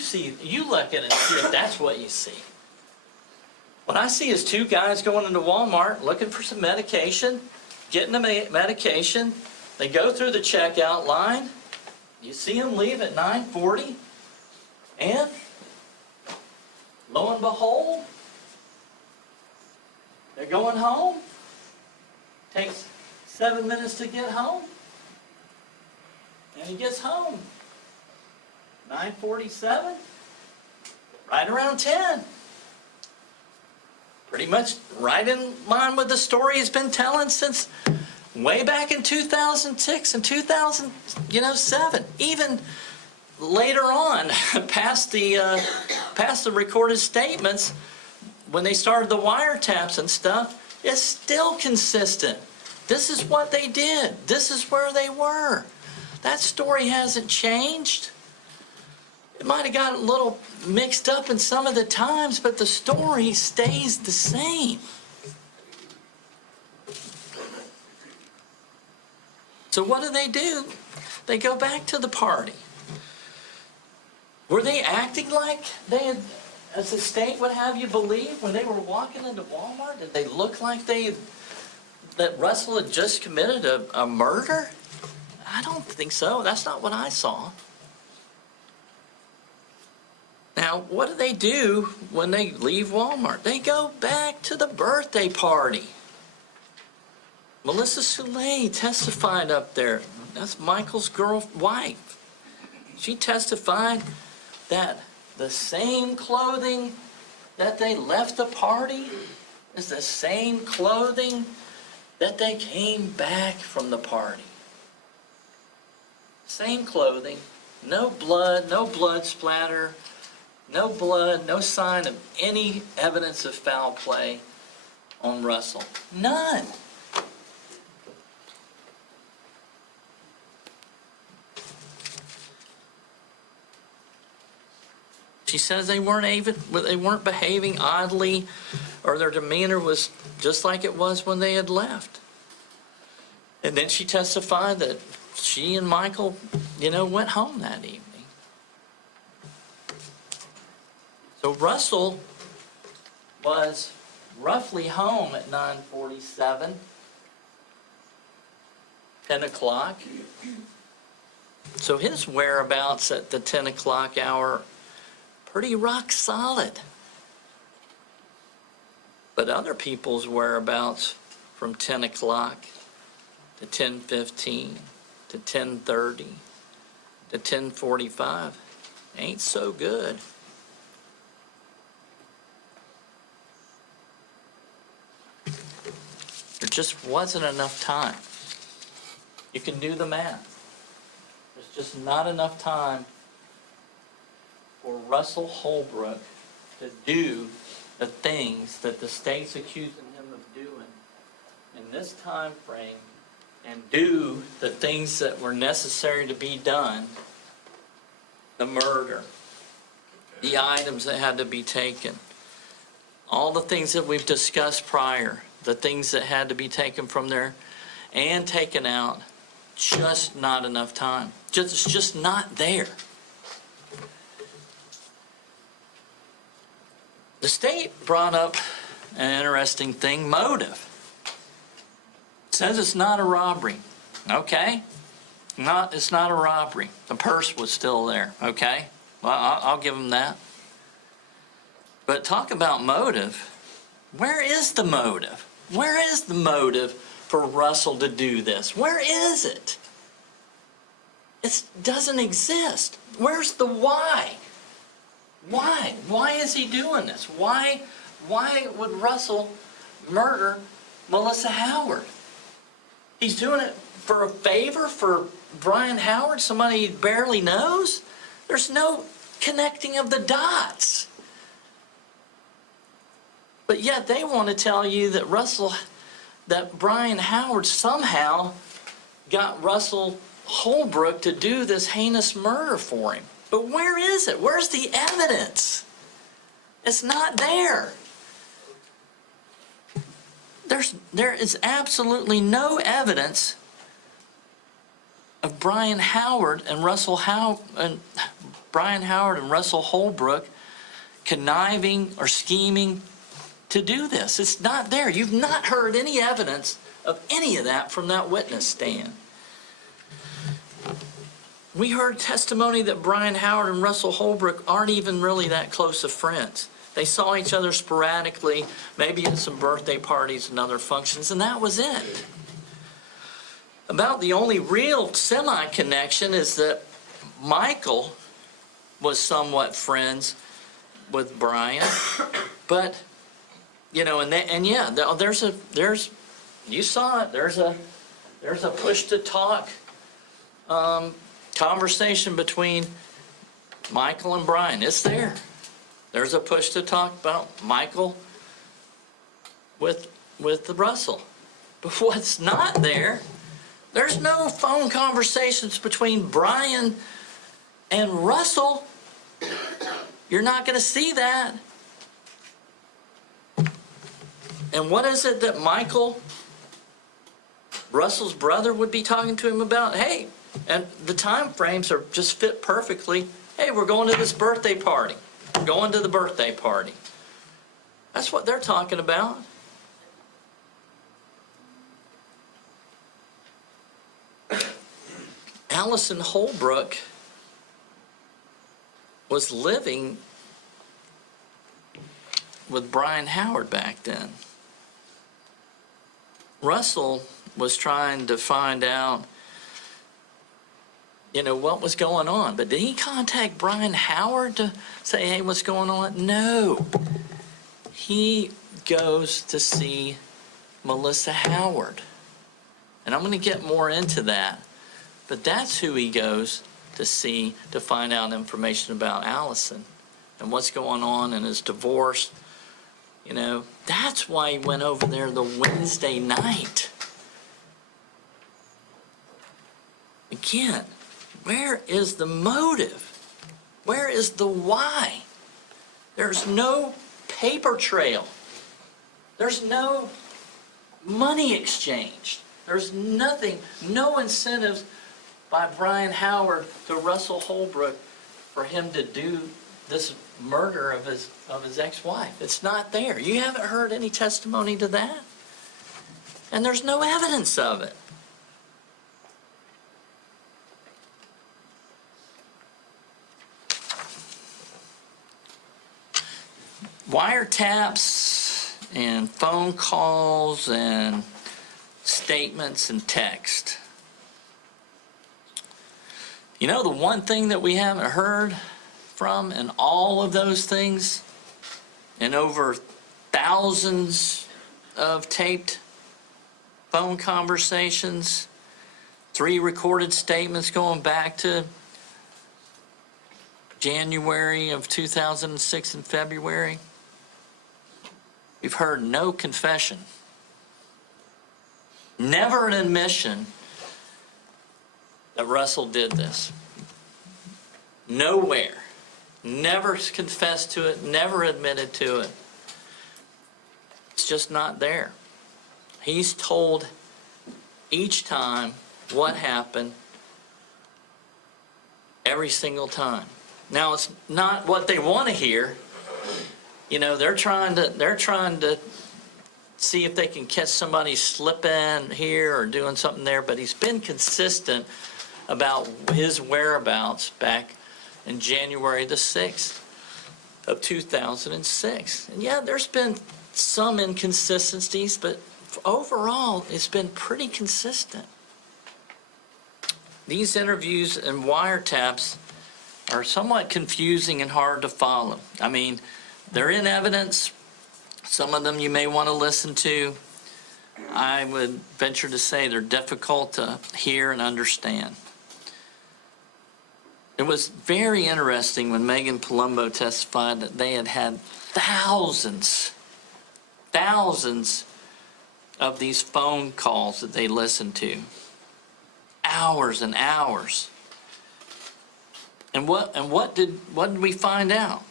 look at it and see if that's what you see. What I see is two guys going into Walmart looking for some medication, getting the medication. They go through the checkout line. You see them leave at 9:40, and lo and behold, they're going home. Takes 7 minutes to get home, and he gets home 9:47, right around 10. pretty much right in line with the story he's been telling since way back in 2006 and 2007, even later on, past the recorded statements, when they started the wiretaps and stuff, it's still consistent. This is what they did. This is where they were. That story hasn't changed. It might have gotten a little mixed up in some of the times, but the story stays the same. So what do? They go back to the party. Were they acting like they had, as the state would have you believe, when they were walking into Walmart? Did they look like that Russell had just committed a murder? I don't think so. That's not what I saw. Now, what do they do when they leave Walmart? They go back to the birthday party. Melissa Soule testified up there. That's Michael's wife. She testified that the same clothing that they left the party is the same clothing that they came back from the party. Same clothing, no blood splatter, no blood, no sign of any evidence of foul play on Russell. None. She says they weren't behaving oddly, or their demeanor was just like it was when they had left. And then she testified that she and Michael, went home that evening. So Russell was roughly home at 9:47, 10 o'clock. So his whereabouts at the 10 o'clock hour, pretty rock solid. But other people's whereabouts from 10 o'clock to 10:15 to 10:30 to 10:45 ain't so good. There just wasn't enough time. You can do the math. There's just not enough time for Russell Holbrook to do the things that the state's accusing him of doing in this time frame, and do the things that were necessary to be done. The murder, the items that had to be taken, all the things that we've discussed prior, the things that had to be taken from there and taken out. Just not enough time. It's just not there. The state brought up an interesting thing, motive. It says it's not a robbery. Okay? It's not a robbery. The purse was still there. Okay? Well, I'll give them that. But talk about motive. Where is the motive? Where is the motive for Russell to do this? Where is it? It doesn't exist. Where's the why? Why? Why is he doing this? Why would Russell murder Melissa Howard? He's doing it for a favor for Brian Howard, somebody he barely knows? There's no connecting of the dots. But yet they want to tell you that Brian Howard somehow got Russell Holbrook to do this heinous murder for him. But where is it? Where's the evidence? It's not there. There is absolutely no evidence of Brian Howard and Russell Holbrook conniving or scheming to do this. It's not there. You've not heard any evidence of any of that from that witness stand. We heard testimony that Brian Howard and Russell Holbrook aren't even really that close of friends. They saw each other sporadically, maybe at some birthday parties and other functions, and that was it. About the only real semi-connection is that Michael was somewhat friends with Brian, but you know, and yeah, you saw it, there's a push to talk, conversation between Michael and Brian. It's there. There's a push to talk about Michael with the Russell. But what's not there, there's no phone conversations between Brian and Russell. You're not going to see that. And what is it that Michael, Russell's brother, would be talking to him about? Hey, and the time frames are just fit perfectly. Hey, we're going to this birthday party. We're going to the birthday party. That's what they're talking about. Allison Holbrook was living with Brian Howard back then. Russell was trying to find out, you know, what was going on. But did he contact Brian Howard to say, hey, what's going on? No. He goes to see Melissa Howard. And I'm going to get more into that. But that's who he goes to see to find out information about Allison and what's going on in his divorce. You know, that's why he went over there the Wednesday night. Again, where is the motive? Where is the why? There's no paper trail. There's no money exchanged. There's nothing, no incentives by Brian Howard to Russell Holbrook for him to do this murder of his ex-wife. It's not there. You haven't heard any testimony to that. And there's no evidence of it. Wiretaps and phone calls and statements and text. You know, the one thing that we haven't heard from in all of those things, and over thousands of taped phone conversations, 3 recorded statements going back to January of 2006 and February, we've heard no confession, never an admission that Russell did this. Nowhere. Never confessed to it, never admitted to it. It's just not there. He's told each time what happened every single time. Now, it's not what they want to hear. You know, they're trying to see if they can catch somebody slipping here or doing something there, but he's been consistent about his whereabouts back in January the 6th of 2006. And yeah, there's been some inconsistencies, but overall, it's been pretty consistent. These interviews and wiretaps are somewhat confusing and hard to follow. I mean, they're in evidence. Some of them you may want to listen to. I would venture to say they're difficult to hear and understand. It was very interesting when Megan Palumbo testified that they had had thousands of these phone calls that they listened to. Hours and hours. And what did we find out?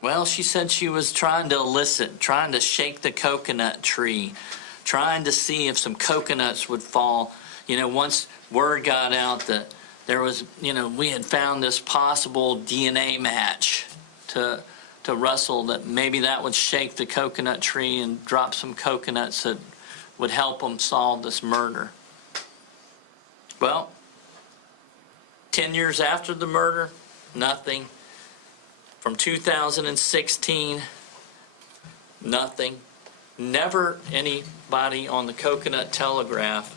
Well, she said she was trying to elicit, trying to shake the coconut tree, trying to see if some coconuts would fall. You know, once word got out that there was, you know, we had found this possible DNA match to Russell, that maybe that would shake the coconut tree and drop some coconuts that would help them solve this murder. Well, 10 years after the murder, nothing. From 2016, nothing. Never anybody on the Coconut Telegraph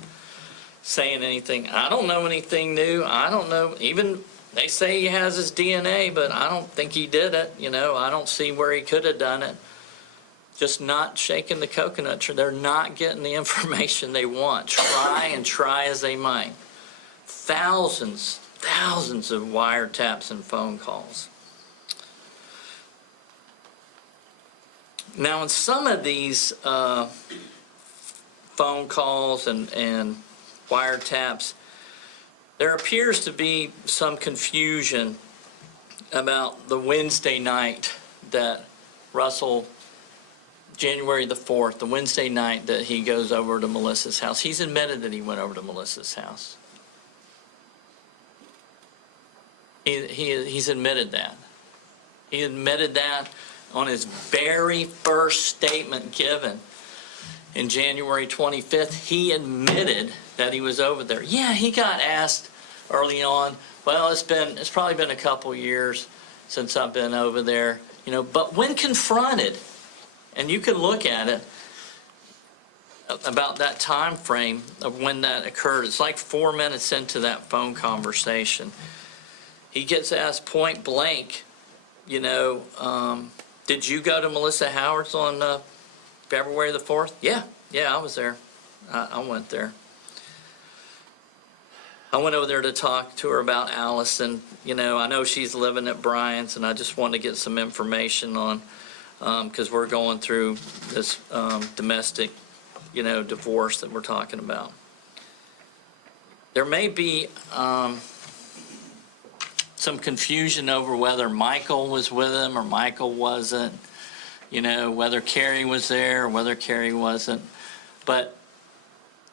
saying anything. I don't know anything new. I don't know. Even they say he has his DNA, but I don't think he did it. You know, I don't see where he could have done it. just not shaking the coconut tree. They're not getting the information they want. Try and try as they might. Thousands of wiretaps and phone calls. Now, in some of these phone calls and wiretaps, there appears to be some confusion about the Wednesday night that Russell, January the 4th, the Wednesday night that he goes over to Melissa's house. He's admitted that he went over to Melissa's house. He's admitted that. He admitted that on his very first statement given in January 25th. He admitted that he was over there. Yeah, he got asked early on, well, it's probably been a couple years since I've been over there, but when confronted, and you can look at it about that time frame of when that occurred, it's like 4 minutes into that phone conversation. He gets asked point blank, did you go to Melissa Howard's on February the 4th? Yeah, I was there. I went there. I went over there to talk to her about Allison. I know she's living at Bryant's, and I just wanted to get some information on, because we're going through this domestic, divorce that we're talking about. There may be some confusion over whether Michael was with him or Michael wasn't, whether Carrie was there or whether Carrie wasn't. But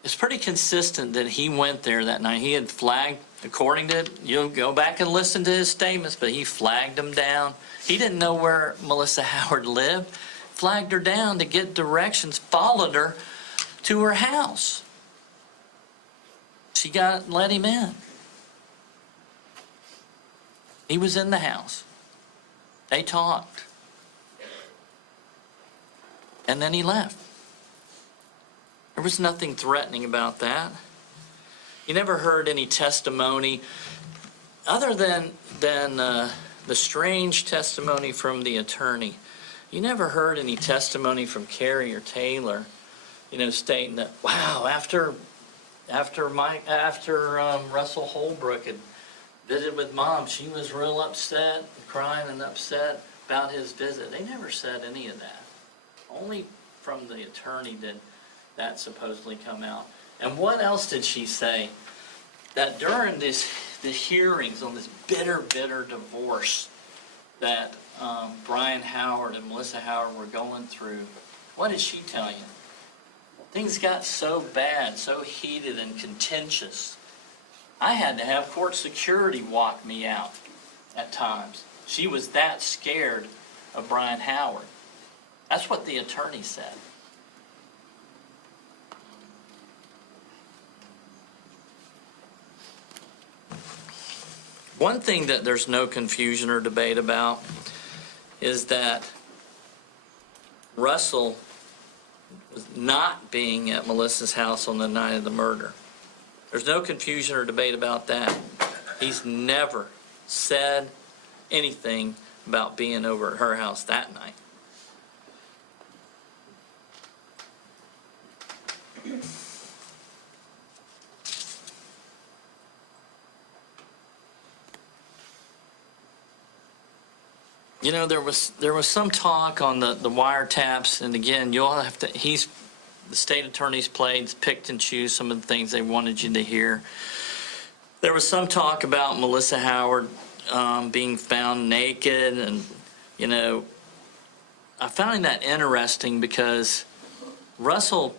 it's pretty consistent that he went there that night. He had flagged, according to, you'll go back and listen to his statements, but he flagged him down. He didn't know where Melissa Howard lived, flagged her down to get directions, followed her to her house. She let him in. He was in the house. They talked. And then he left. There was nothing threatening about that. You never heard any testimony other than the strange testimony from the attorney. You never heard any testimony from Carrie or Taylor, stating that, wow, after Russell Holbrook had visited with Mom, she was real upset, crying and upset about his visit. They never said any of that. Only from the attorney did that supposedly come out. And what else did she say? That during the hearings on this bitter divorce that Brian Howard and Melissa Howard were going through, what did she tell you? Things got so bad, so heated and contentious, I had to have court security walk me out at times. She was that scared of Brian Howard. That's what the attorney said. One thing that there's no confusion or debate about is that Russell was not being at Melissa's house on the night of the murder. There's no confusion or debate about that. He's never said anything about being over at her house that night. There was some talk on the wiretaps, and again, you'll have to. The state attorneys picked and choose some of the things they wanted you to hear. There was some talk about Melissa Howard being found naked, and I found that interesting because Russell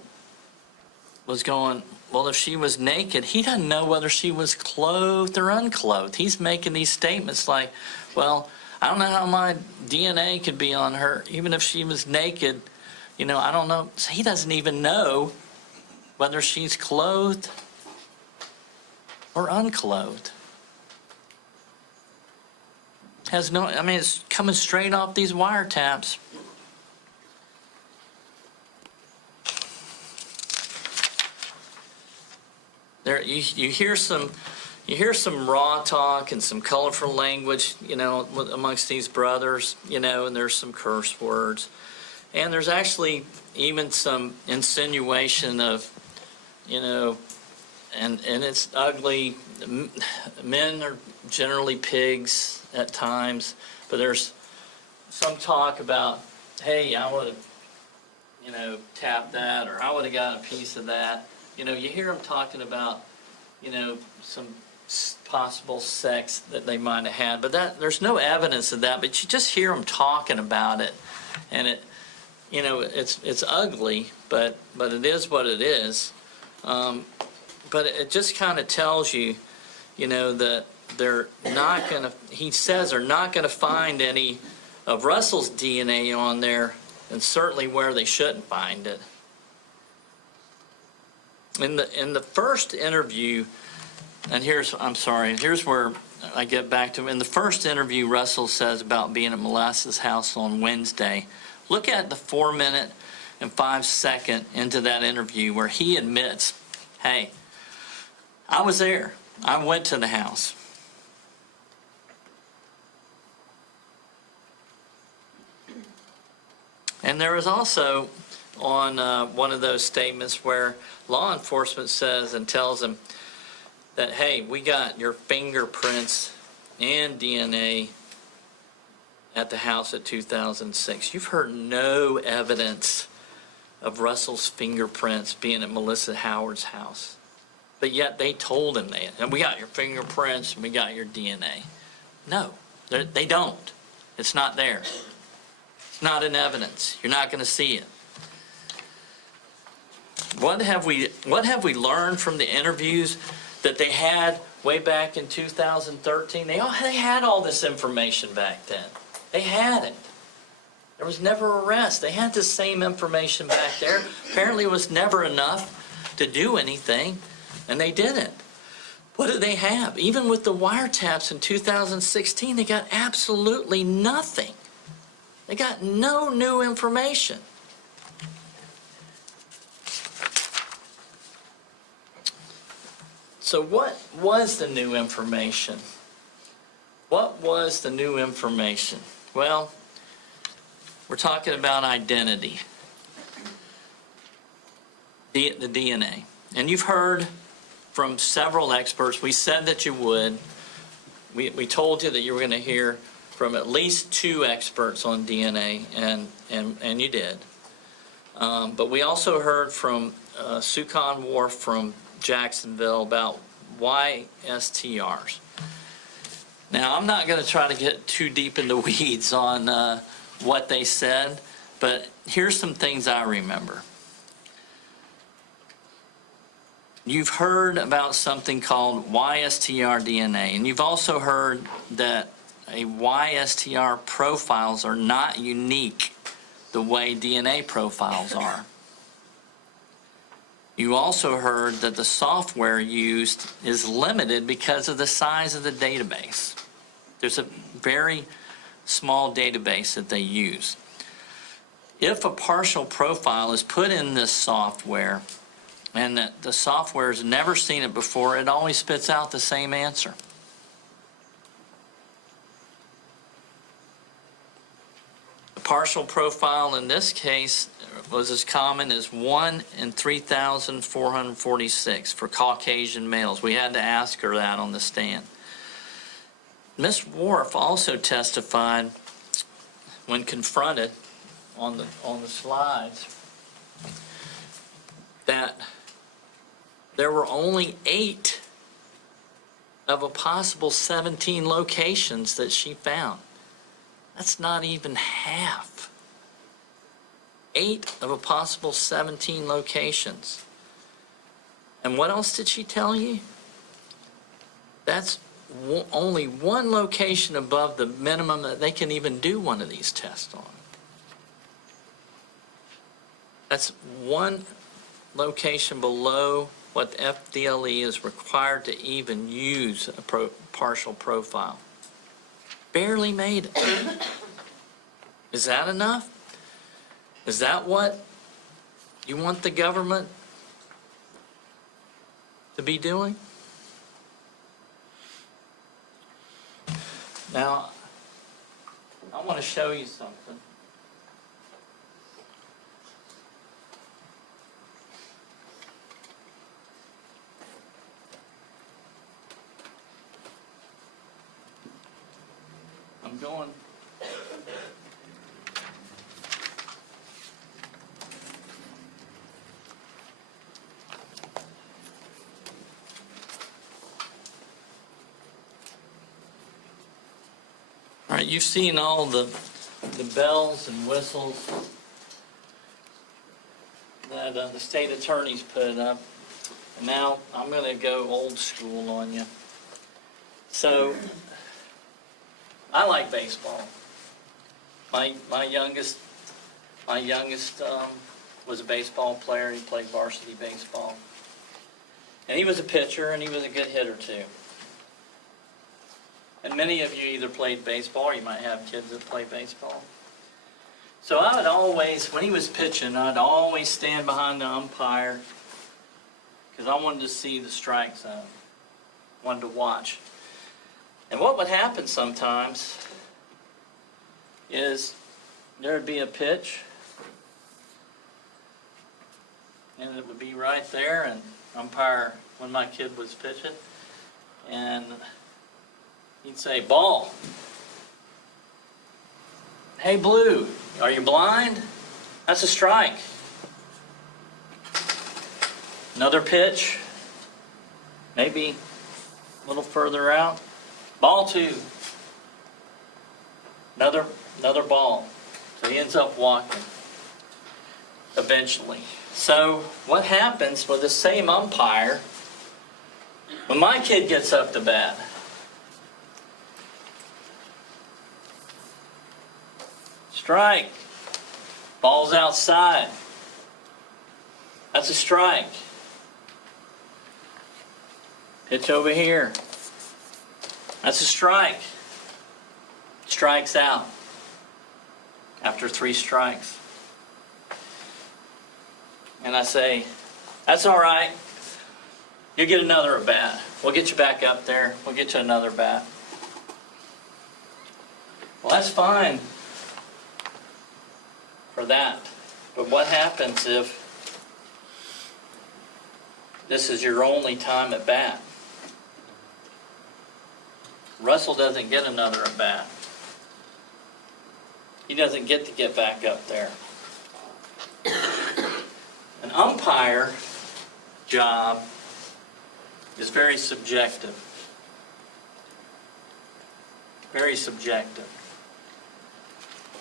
was going, well, if she was naked, he doesn't know whether she was clothed or unclothed. He's making these statements like, well, I don't know how my DNA could be on her, even if she was naked. I don't know. So he doesn't even know whether she's clothed or unclothed. It's coming straight off these wiretaps. There, you hear some raw talk and some colorful language, amongst these brothers, and there's some curse words. And there's actually even some insinuation of, and it's ugly. Men are generally pigs at times, but there's some talk about, hey, I would have, tapped that, or I would have got a piece of that. You hear them talking about, some possible sex that they might have had, but there's no evidence of that, but you just hear them talking about it, and it's ugly, but it is what it is. But it just kind of tells you, that they're not going to, he says they're not going to find any of Russell's DNA on there, and certainly where they shouldn't find it. In the first interview, and here's where I get back to, in the first interview Russell says about being at Melissa's house on Wednesday. Look at the 4-minute and 5-second into that interview where he admits, hey, I was there. I went to the house. And there was also on one of those statements where law enforcement says and tells him that, hey, we got your fingerprints and DNA at the house at 2006. You've heard no evidence of Russell's fingerprints being at Melissa Howard's house. But yet they told him that. And we got your fingerprints and we got your DNA. No, they don't. It's not there. It's not in evidence. You're not going to see it. What have we learned from the interviews that they had way back in 2013? They had all this information back then. They had it. There was never arrest. They had the same information back there. Apparently it was never enough to do anything, and they didn't. What did they have? Even with the wiretaps in 2016, they got absolutely nothing. They got no new information. So what was the new information? What was the new information? Well, we're talking about identity, the DNA. And you've heard from several experts. We said that you would. We told you that you were going to hear from at least 2 experts on DNA, and you did. But we also heard from Sukon Wharf from Jacksonville about YSTRs. Now, I'm not going to try to get too deep in the weeds on what they said, but here's some things I remember. You've heard about something called YSTR DNA, and you've also heard that a YSTR profiles are not unique the way DNA profiles are. You also heard that the software used is limited because of the size of the database. There's a very small database that they use. If a partial profile is put in this software and that the software has never seen it before, it always spits out the same answer. The partial profile in this case was as common as 1 in 3,446 for Caucasian males. We had to ask her that on the stand. Ms. Wharf also testified when confronted on the slides that there were only 8 of a possible 17 locations that she found. That's not even half. 8 of a possible 17 locations. And what else did she tell you? That's only 1 location above the minimum that they can even do one of these tests on. That's 1 location below what the FDLE is required to even use a partial profile. Barely made it. Is that enough? Is that what you want the government to be doing? Now, I want to show you something. I'm going. All right, you've seen all the bells and whistles that the state attorney's put up. And now I'm going to go old school on you. So, I like baseball. My youngest was a baseball player. He played varsity baseball, and he was a pitcher, and he was a good hitter too. And many of you either played baseball, or you might have kids that play baseball. So I would always, when he was pitching, I'd always stand behind the umpire because I wanted to see the strike zone, wanted to watch. And what would happen sometimes is there would be a pitch, and it would be right there, and umpire, when my kid was pitching, and he'd say, ball. Hey, Blue, are you blind? That's a strike. Another pitch, maybe a little further out. Ball 2. Another ball. So he ends up walking eventually. So what happens with the same umpire when my kid gets up to bat? Strike. Ball's outside. That's a strike. Pitch over here. That's a strike. Strikes out after 3 strikes. And I say, that's all right. You get another at bat. We'll get you back up there. We'll get you another bat. Well, that's fine for that. But what happens if this is your only time at bat? Russell doesn't get another at bat. He doesn't get to get back up there. An umpire job is very subjective. Very subjective.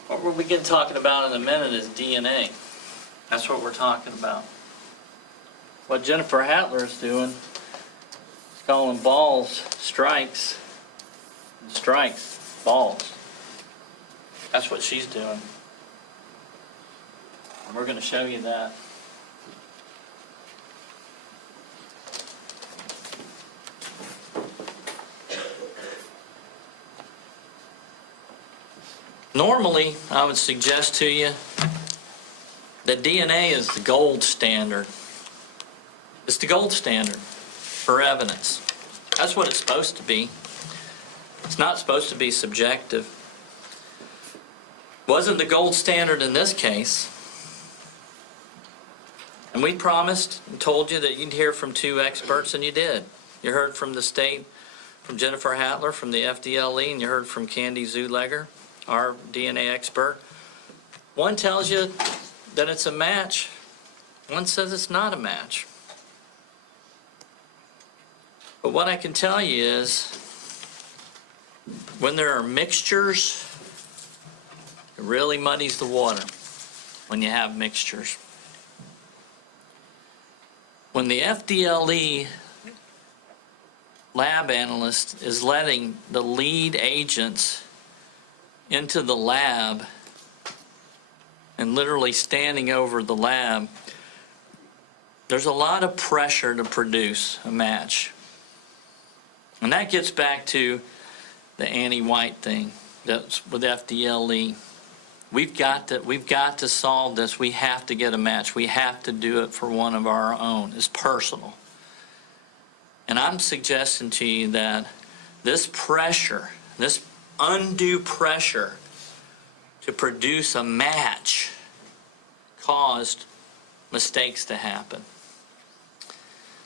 What we'll begin talking about in a minute is DNA. That's what we're talking about. What Jennifer Hattler is doing is calling balls strikes, and strikes balls. That's what she's doing. And we're going to show you that. Normally, I would suggest to you that DNA is the gold standard. It's the gold standard for evidence. That's what it's supposed to be. It's not supposed to be subjective. Wasn't the gold standard in this case. And we promised and told you that you'd hear from 2 experts, and you did. You heard from the state, from Jennifer Hattler from the FDLE, and you heard from Candy Zulegger, our DNA expert. One tells you that it's a match. One says it's not a match. But what I can tell you is, when there are mixtures, it really muddies the water when you have mixtures. When the FDLE lab analyst is letting the lead agents into the lab and literally standing over the lab, there's a lot of pressure to produce a match. And that gets back to the anti-white thing that's with FDLE. We've got to solve this. We have to get a match. We have to do it for one of our own. It's personal. And I'm suggesting to you that this pressure, this undue pressure to produce a match caused mistakes to happen.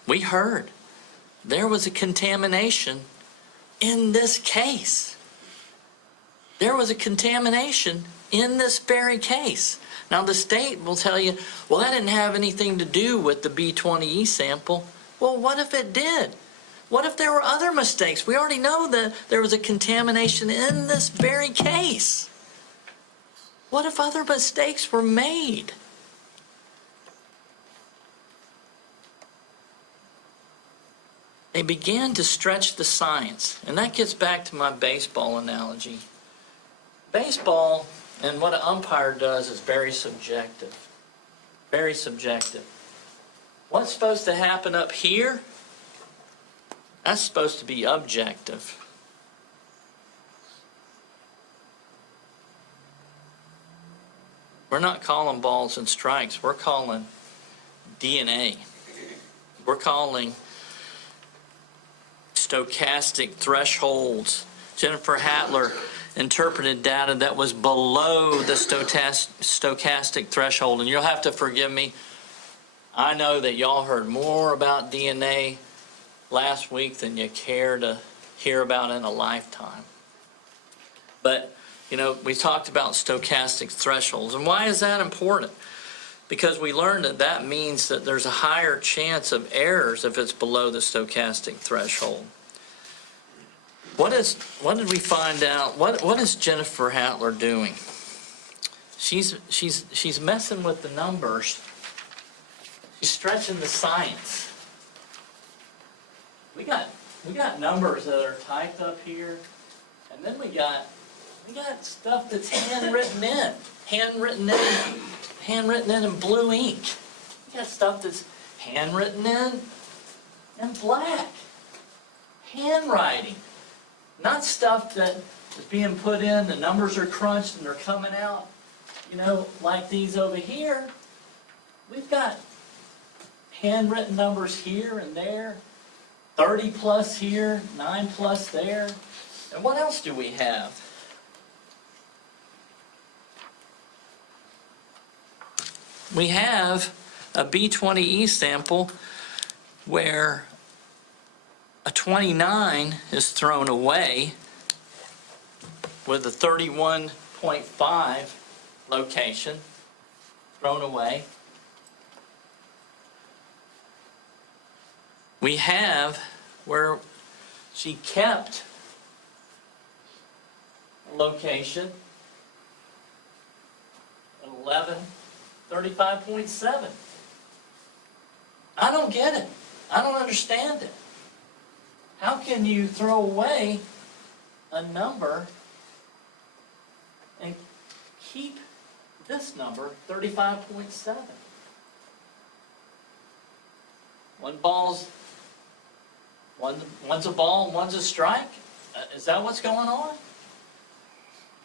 We heard there was a contamination in this case. there was a contamination in this very case. Now, the state will tell you, well, that didn't have anything to do with the B20E sample. Well, what if it did? What if there were other mistakes? We already know that there was a contamination in this very case. What if other mistakes were made? They began to stretch the science, and that gets back to my baseball analogy. Baseball and what an umpire does is very subjective. Very subjective. What's supposed to happen up here? That's supposed to be objective. We're not calling balls and strikes. We're calling DNA. We're calling stochastic thresholds. Jennifer Hattler interpreted data that was below the stochastic threshold. And you'll have to forgive me. I know that y'all heard more about DNA last week than you care to hear about in a lifetime. But, we talked about stochastic thresholds. And why is that important? Because we learned that means that there's a higher chance of errors if it's below the stochastic threshold. What did we find out? What is Jennifer Hattler doing? She's messing with the numbers. She's stretching the science. We got numbers that are typed up here, and then we got stuff that's handwritten in blue ink. We got stuff that's handwritten in black. Handwriting. Not stuff that is being put in, the numbers are crunched and they're coming out, like these over here. We've got handwritten numbers here and there, 30 plus here, 9 plus there. And what else do we have? We have a B20E sample where a 29 is thrown away with a 31.5 location thrown away. We have where she kept a location at 1135.7. I don't get it. I don't understand it. How can you throw away a number and keep this number, 35.7? One's a ball and one's a strike? Is that what's going on?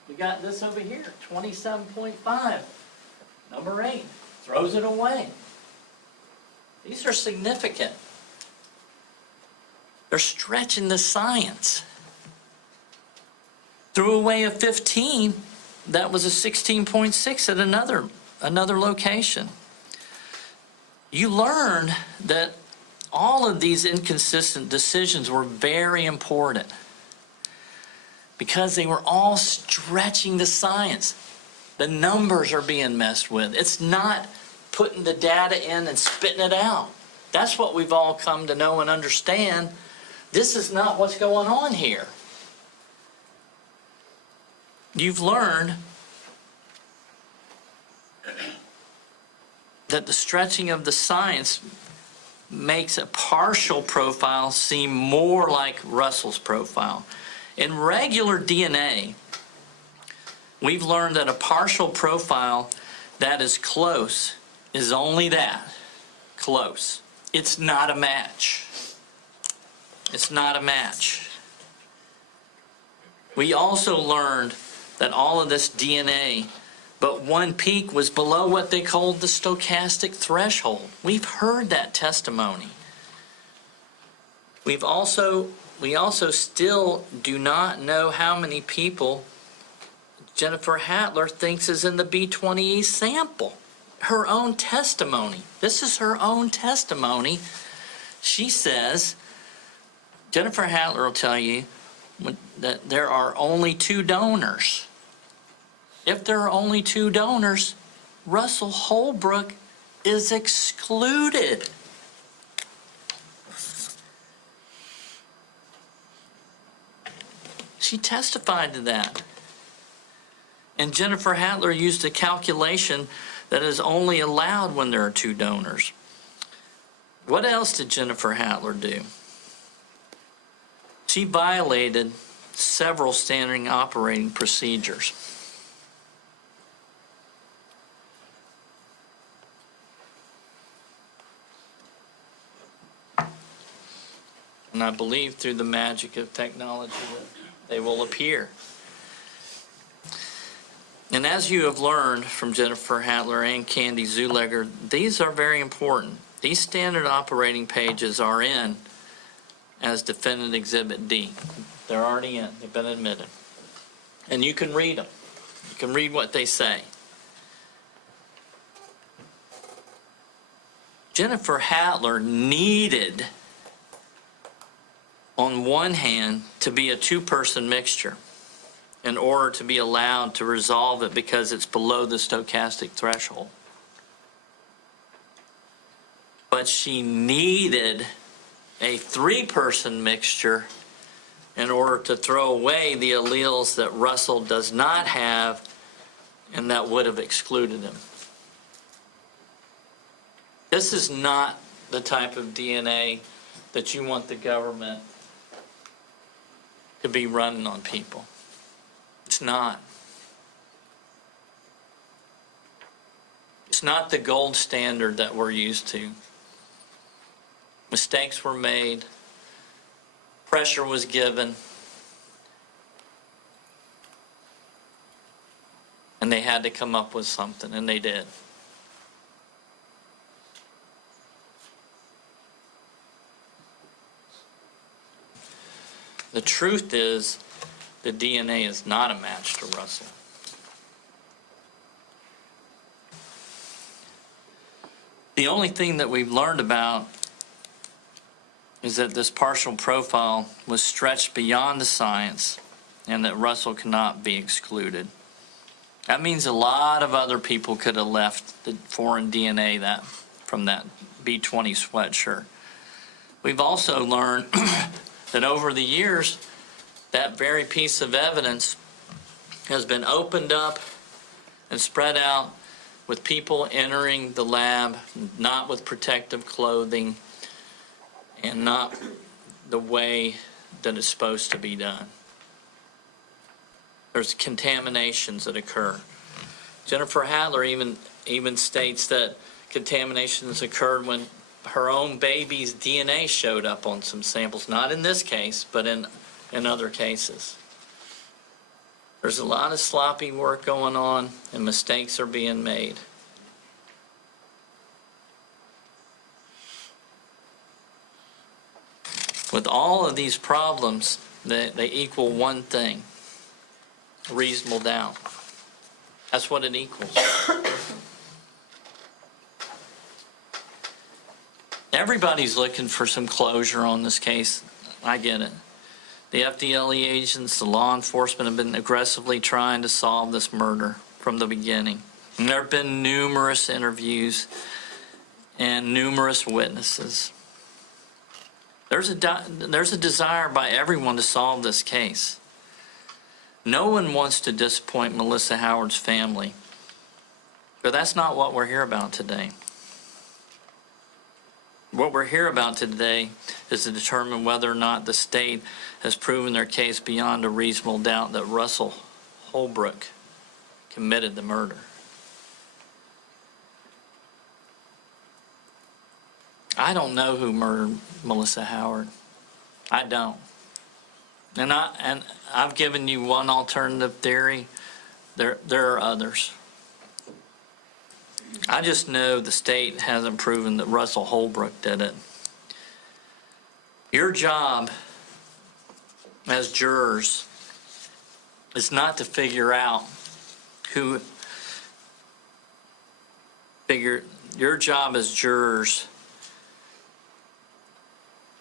We got this over here, 27.5. Number 8 throws it away. These are significant. They're stretching the science. Threw away a 15, that was a 16.6 at another location. You learn that all of these inconsistent decisions were very important because they were all stretching the science. The numbers are being messed with. It's not putting the data in and spitting it out. That's what we've all come to know and understand. This is not what's going on here. You've learned that the stretching of the science makes a partial profile seem more like Russell's profile. In regular DNA, we've learned that a partial profile that is close is only that, close. It's not a match. It's not a match. We also learned that all of this DNA, but one peak was below what they called the stochastic threshold. We've heard that testimony. We also still do not know how many people Jennifer Hattler thinks is in the B20E sample. Her own testimony. This is her own testimony. She says, Jennifer Hattler will tell you, that there are only 2 donors. If there are only 2 donors, Russell Holbrook is excluded. She testified to that. And Jennifer Hattler used a calculation that is only allowed when there are 2 donors. What else did Jennifer Hattler do? She violated several standard operating procedures. And I believe through the magic of technology that they will appear. And as you have learned from Jennifer Hattler and Candy Zulegger, these are very important. These standard operating pages are in as Defendant Exhibit D. They're already in. They've been admitted. And you can read them. You can read what they say. Jennifer Hattler needed, on one hand, to be a 2-person mixture in order to be allowed to resolve it because it's below the stochastic threshold. But she needed a 3-person mixture in order to throw away the alleles that Russell does not have and that would have excluded him. This is not the type of DNA that you want the government to be running on people. It's not. It's not the gold standard that we're used to. Mistakes were made. Pressure was given. And they had to come up with something, and they did. The truth is, the DNA is not a match to Russell. The only thing that we've learned about is that this partial profile was stretched beyond the science and that Russell cannot be excluded. That means a lot of other people could have left the foreign DNA from that B-20 sweatshirt. We've also learned that over the years, that very piece of evidence has been opened up and spread out with people entering the lab, not with protective clothing, and not the way that it's supposed to be done. There's contaminations that occur. Jennifer Hattler even states that contaminations occurred when her own baby's DNA showed up on some samples, not in this case, but in other cases. There's a lot of sloppy work going on, and mistakes are being made. With all of these problems, they equal one thing: reasonable doubt. That's what it equals. Everybody's looking for some closure on this case. I get it. The FDLE agents, the law enforcement have been aggressively trying to solve this murder from the beginning. And there have been numerous interviews and numerous witnesses. There's a desire by everyone to solve this case. No one wants to disappoint Melissa Howard's family, but that's not what we're here about today. What we're here about today is to determine whether or not the state has proven their case beyond a reasonable doubt that Russell Holbrook committed the murder. I don't know who murdered Melissa Howard. I don't. And I've given you one alternative theory. There are others. I just know the state hasn't proven that Russell Holbrook did it. Your job as jurors is not to figure out your job as jurors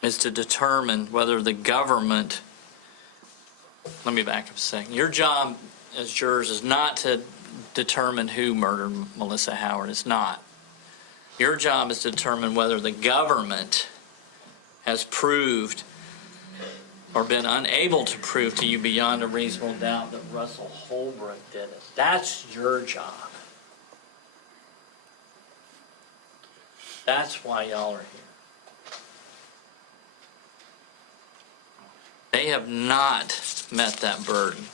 is to determine whether the government let me back up a second. Your job as jurors is not to determine who murdered Melissa Howard. It's not. Your job is to determine whether the government has proved or been unable to prove to you beyond a reasonable doubt that Russell Holbrook did it. That's your job. That's why y'all are here. They have not met that burden.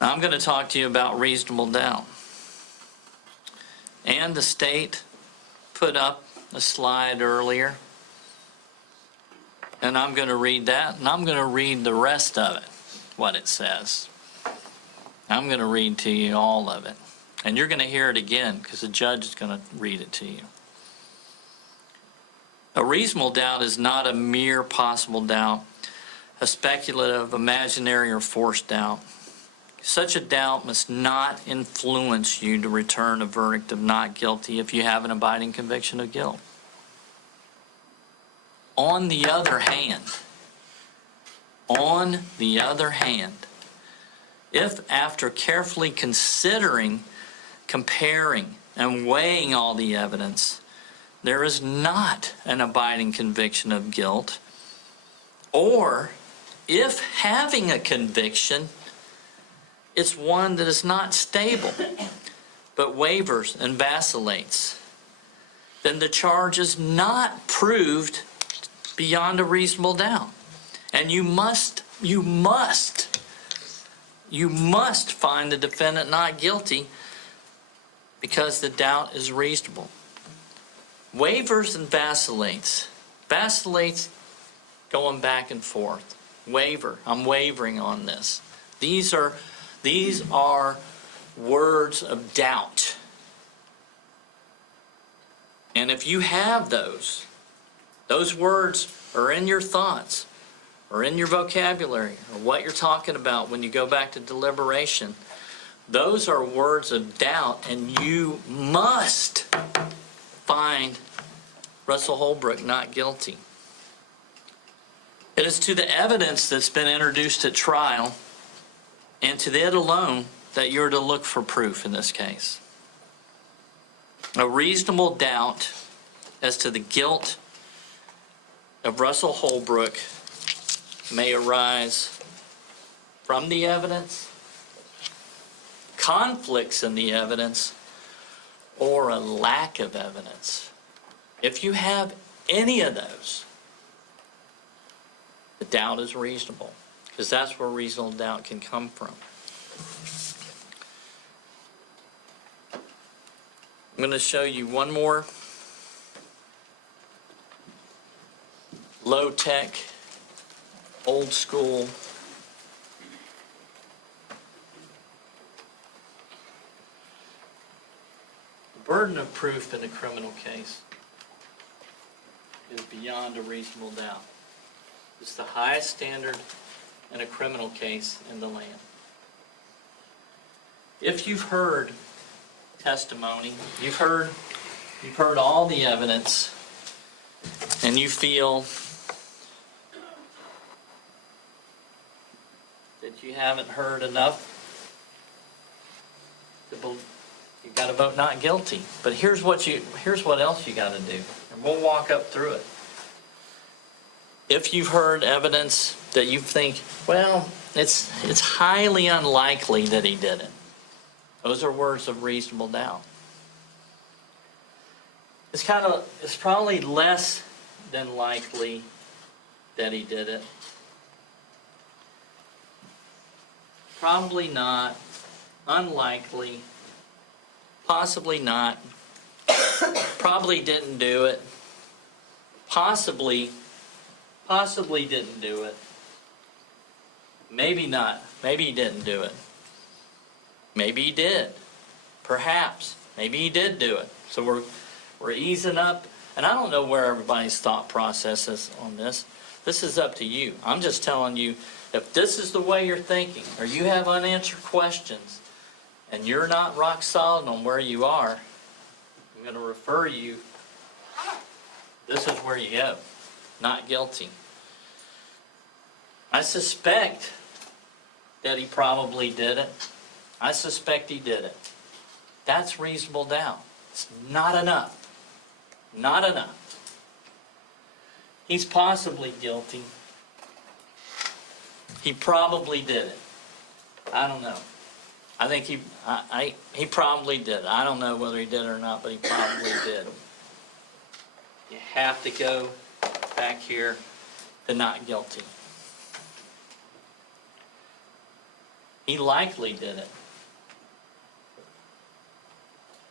Now, I'm going to talk to you about reasonable doubt. And the state put up a slide earlier. And I'm going to read that, and I'm going to read the rest of it, what it says. I'm going to read to you all of it. And you're going to hear it again, because the judge is going to read it to you. A reasonable doubt is not a mere possible doubt, a speculative, imaginary, or forced doubt. Such a doubt must not influence you to return a verdict of not guilty if you have an abiding conviction of guilt. On the other hand, if after carefully considering, comparing, and weighing all the evidence, there is not an abiding conviction of guilt, or if having a conviction, it's one that is not stable, but wavers and vacillates, then the charge is not proved beyond a reasonable doubt. And you must find the defendant not guilty because the doubt is reasonable. Wavers and vacillates. Vacillates going back and forth. Waver. I'm wavering on this. These are words of doubt. And if you have those words are in your thoughts or in your vocabulary or what you're talking about when you go back to deliberation, those are words of doubt, and you must find Russell Holbrook not guilty. It is to the evidence that's been introduced at trial and to it alone that you're to look for proof in this case. A reasonable doubt as to the guilt of Russell Holbrook may arise from the evidence, conflicts in the evidence, or a lack of evidence. If you have any of those, the doubt is reasonable, because that's where reasonable doubt can come from. I'm going to show you one more low-tech, old-school the burden of proof in a criminal case is beyond a reasonable doubt. It's the highest standard in a criminal case in the land. If you've heard testimony, you've heard all the evidence, and you feel that you haven't heard enough, you've got to vote not guilty. But here's what else you got to do, and we'll walk up through it. If you've heard evidence that you think, well, it's highly unlikely that he did it, those are words of reasonable doubt. It's probably less than likely that he did it. Probably not. Unlikely. Possibly not. Probably didn't do it. Possibly didn't do it. Maybe not. Maybe he didn't do it. Maybe he did. Perhaps. Maybe he did do it. So we're easing up. And I don't know where everybody's thought process is on this. This is up to you. I'm just telling you, if this is the way you're thinking, or you have unanswered questions, and you're not rock solid on where you are, I'm going to refer you, this is where you go. Not guilty. I suspect that he probably did it. I suspect he did it. That's reasonable doubt. It's not enough. Not enough. He's possibly guilty. He probably did it. I don't know. I think he probably did. I don't know whether he did it or not, but he probably did. You have to go back here to not guilty. He likely did it.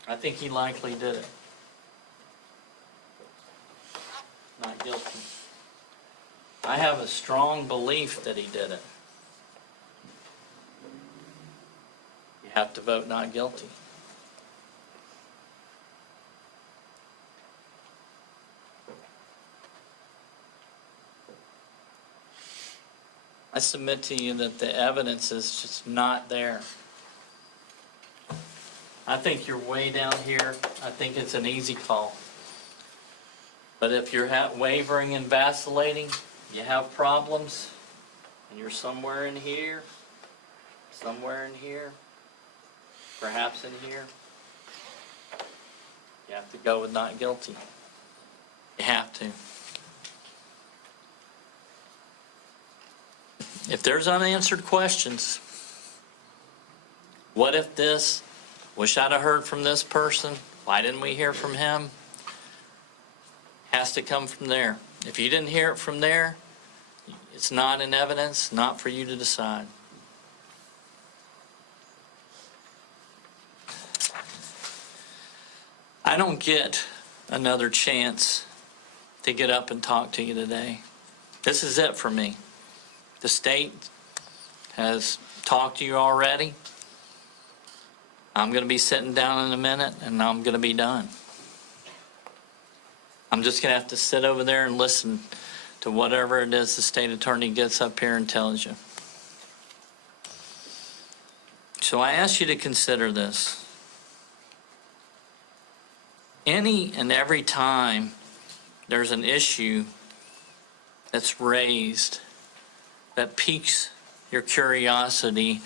I think he likely did it. Not guilty. I have a strong belief that he did it. You have to vote not guilty. I submit to you that the evidence is just not there. I think you're way down here. I think it's an easy call. But if you're wavering and vacillating, you have problems, and you're somewhere in here, perhaps in here, you have to go with not guilty. You have to. If there's unanswered questions, what if this? Wish I'd have heard from this person. Why didn't we hear from him? Has to come from there. If you didn't hear it from there, it's not in evidence, not for you to decide. I don't get another chance to get up and talk to you today. This is it for me. The state has talked to you already. I'm going to be sitting down in a minute, and I'm going to be done. I'm just going to have to sit over there and listen to whatever it is the state attorney gets up here and tells you. So I ask you to consider this. Any and every time there's an issue that's raised that piques your curiosity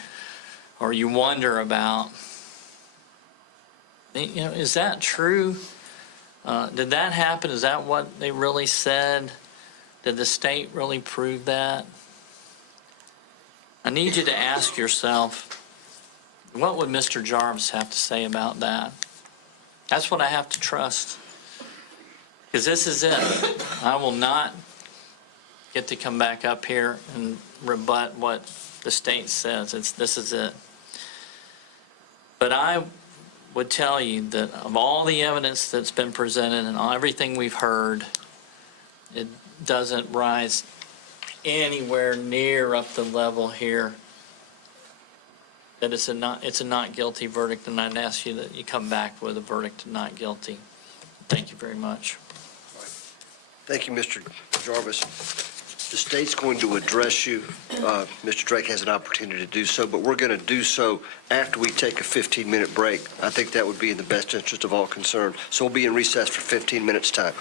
or you wonder about, is that true? Did that happen? Is that what they really said? Did the state really prove that? I need you to ask yourself, what would Mr. Jarvis have to say about that? That's what I have to trust. Because this is it. I will not get to come back up here and rebut what the state says. This is it. But I would tell you that of all the evidence that's been presented and everything we've heard, it doesn't rise anywhere near up the level here that it's a not guilty verdict, and I'd ask you that you come back with a verdict of not guilty. Thank you very much. Thank you, Mr. Jarvis. The state's going to address you. Mr. Drake has an opportunity to do so, but we're going to do so after we take a 15-minute break. I think that would be in the best interest of all concerned. So we'll be in recess for 15 minutes' time.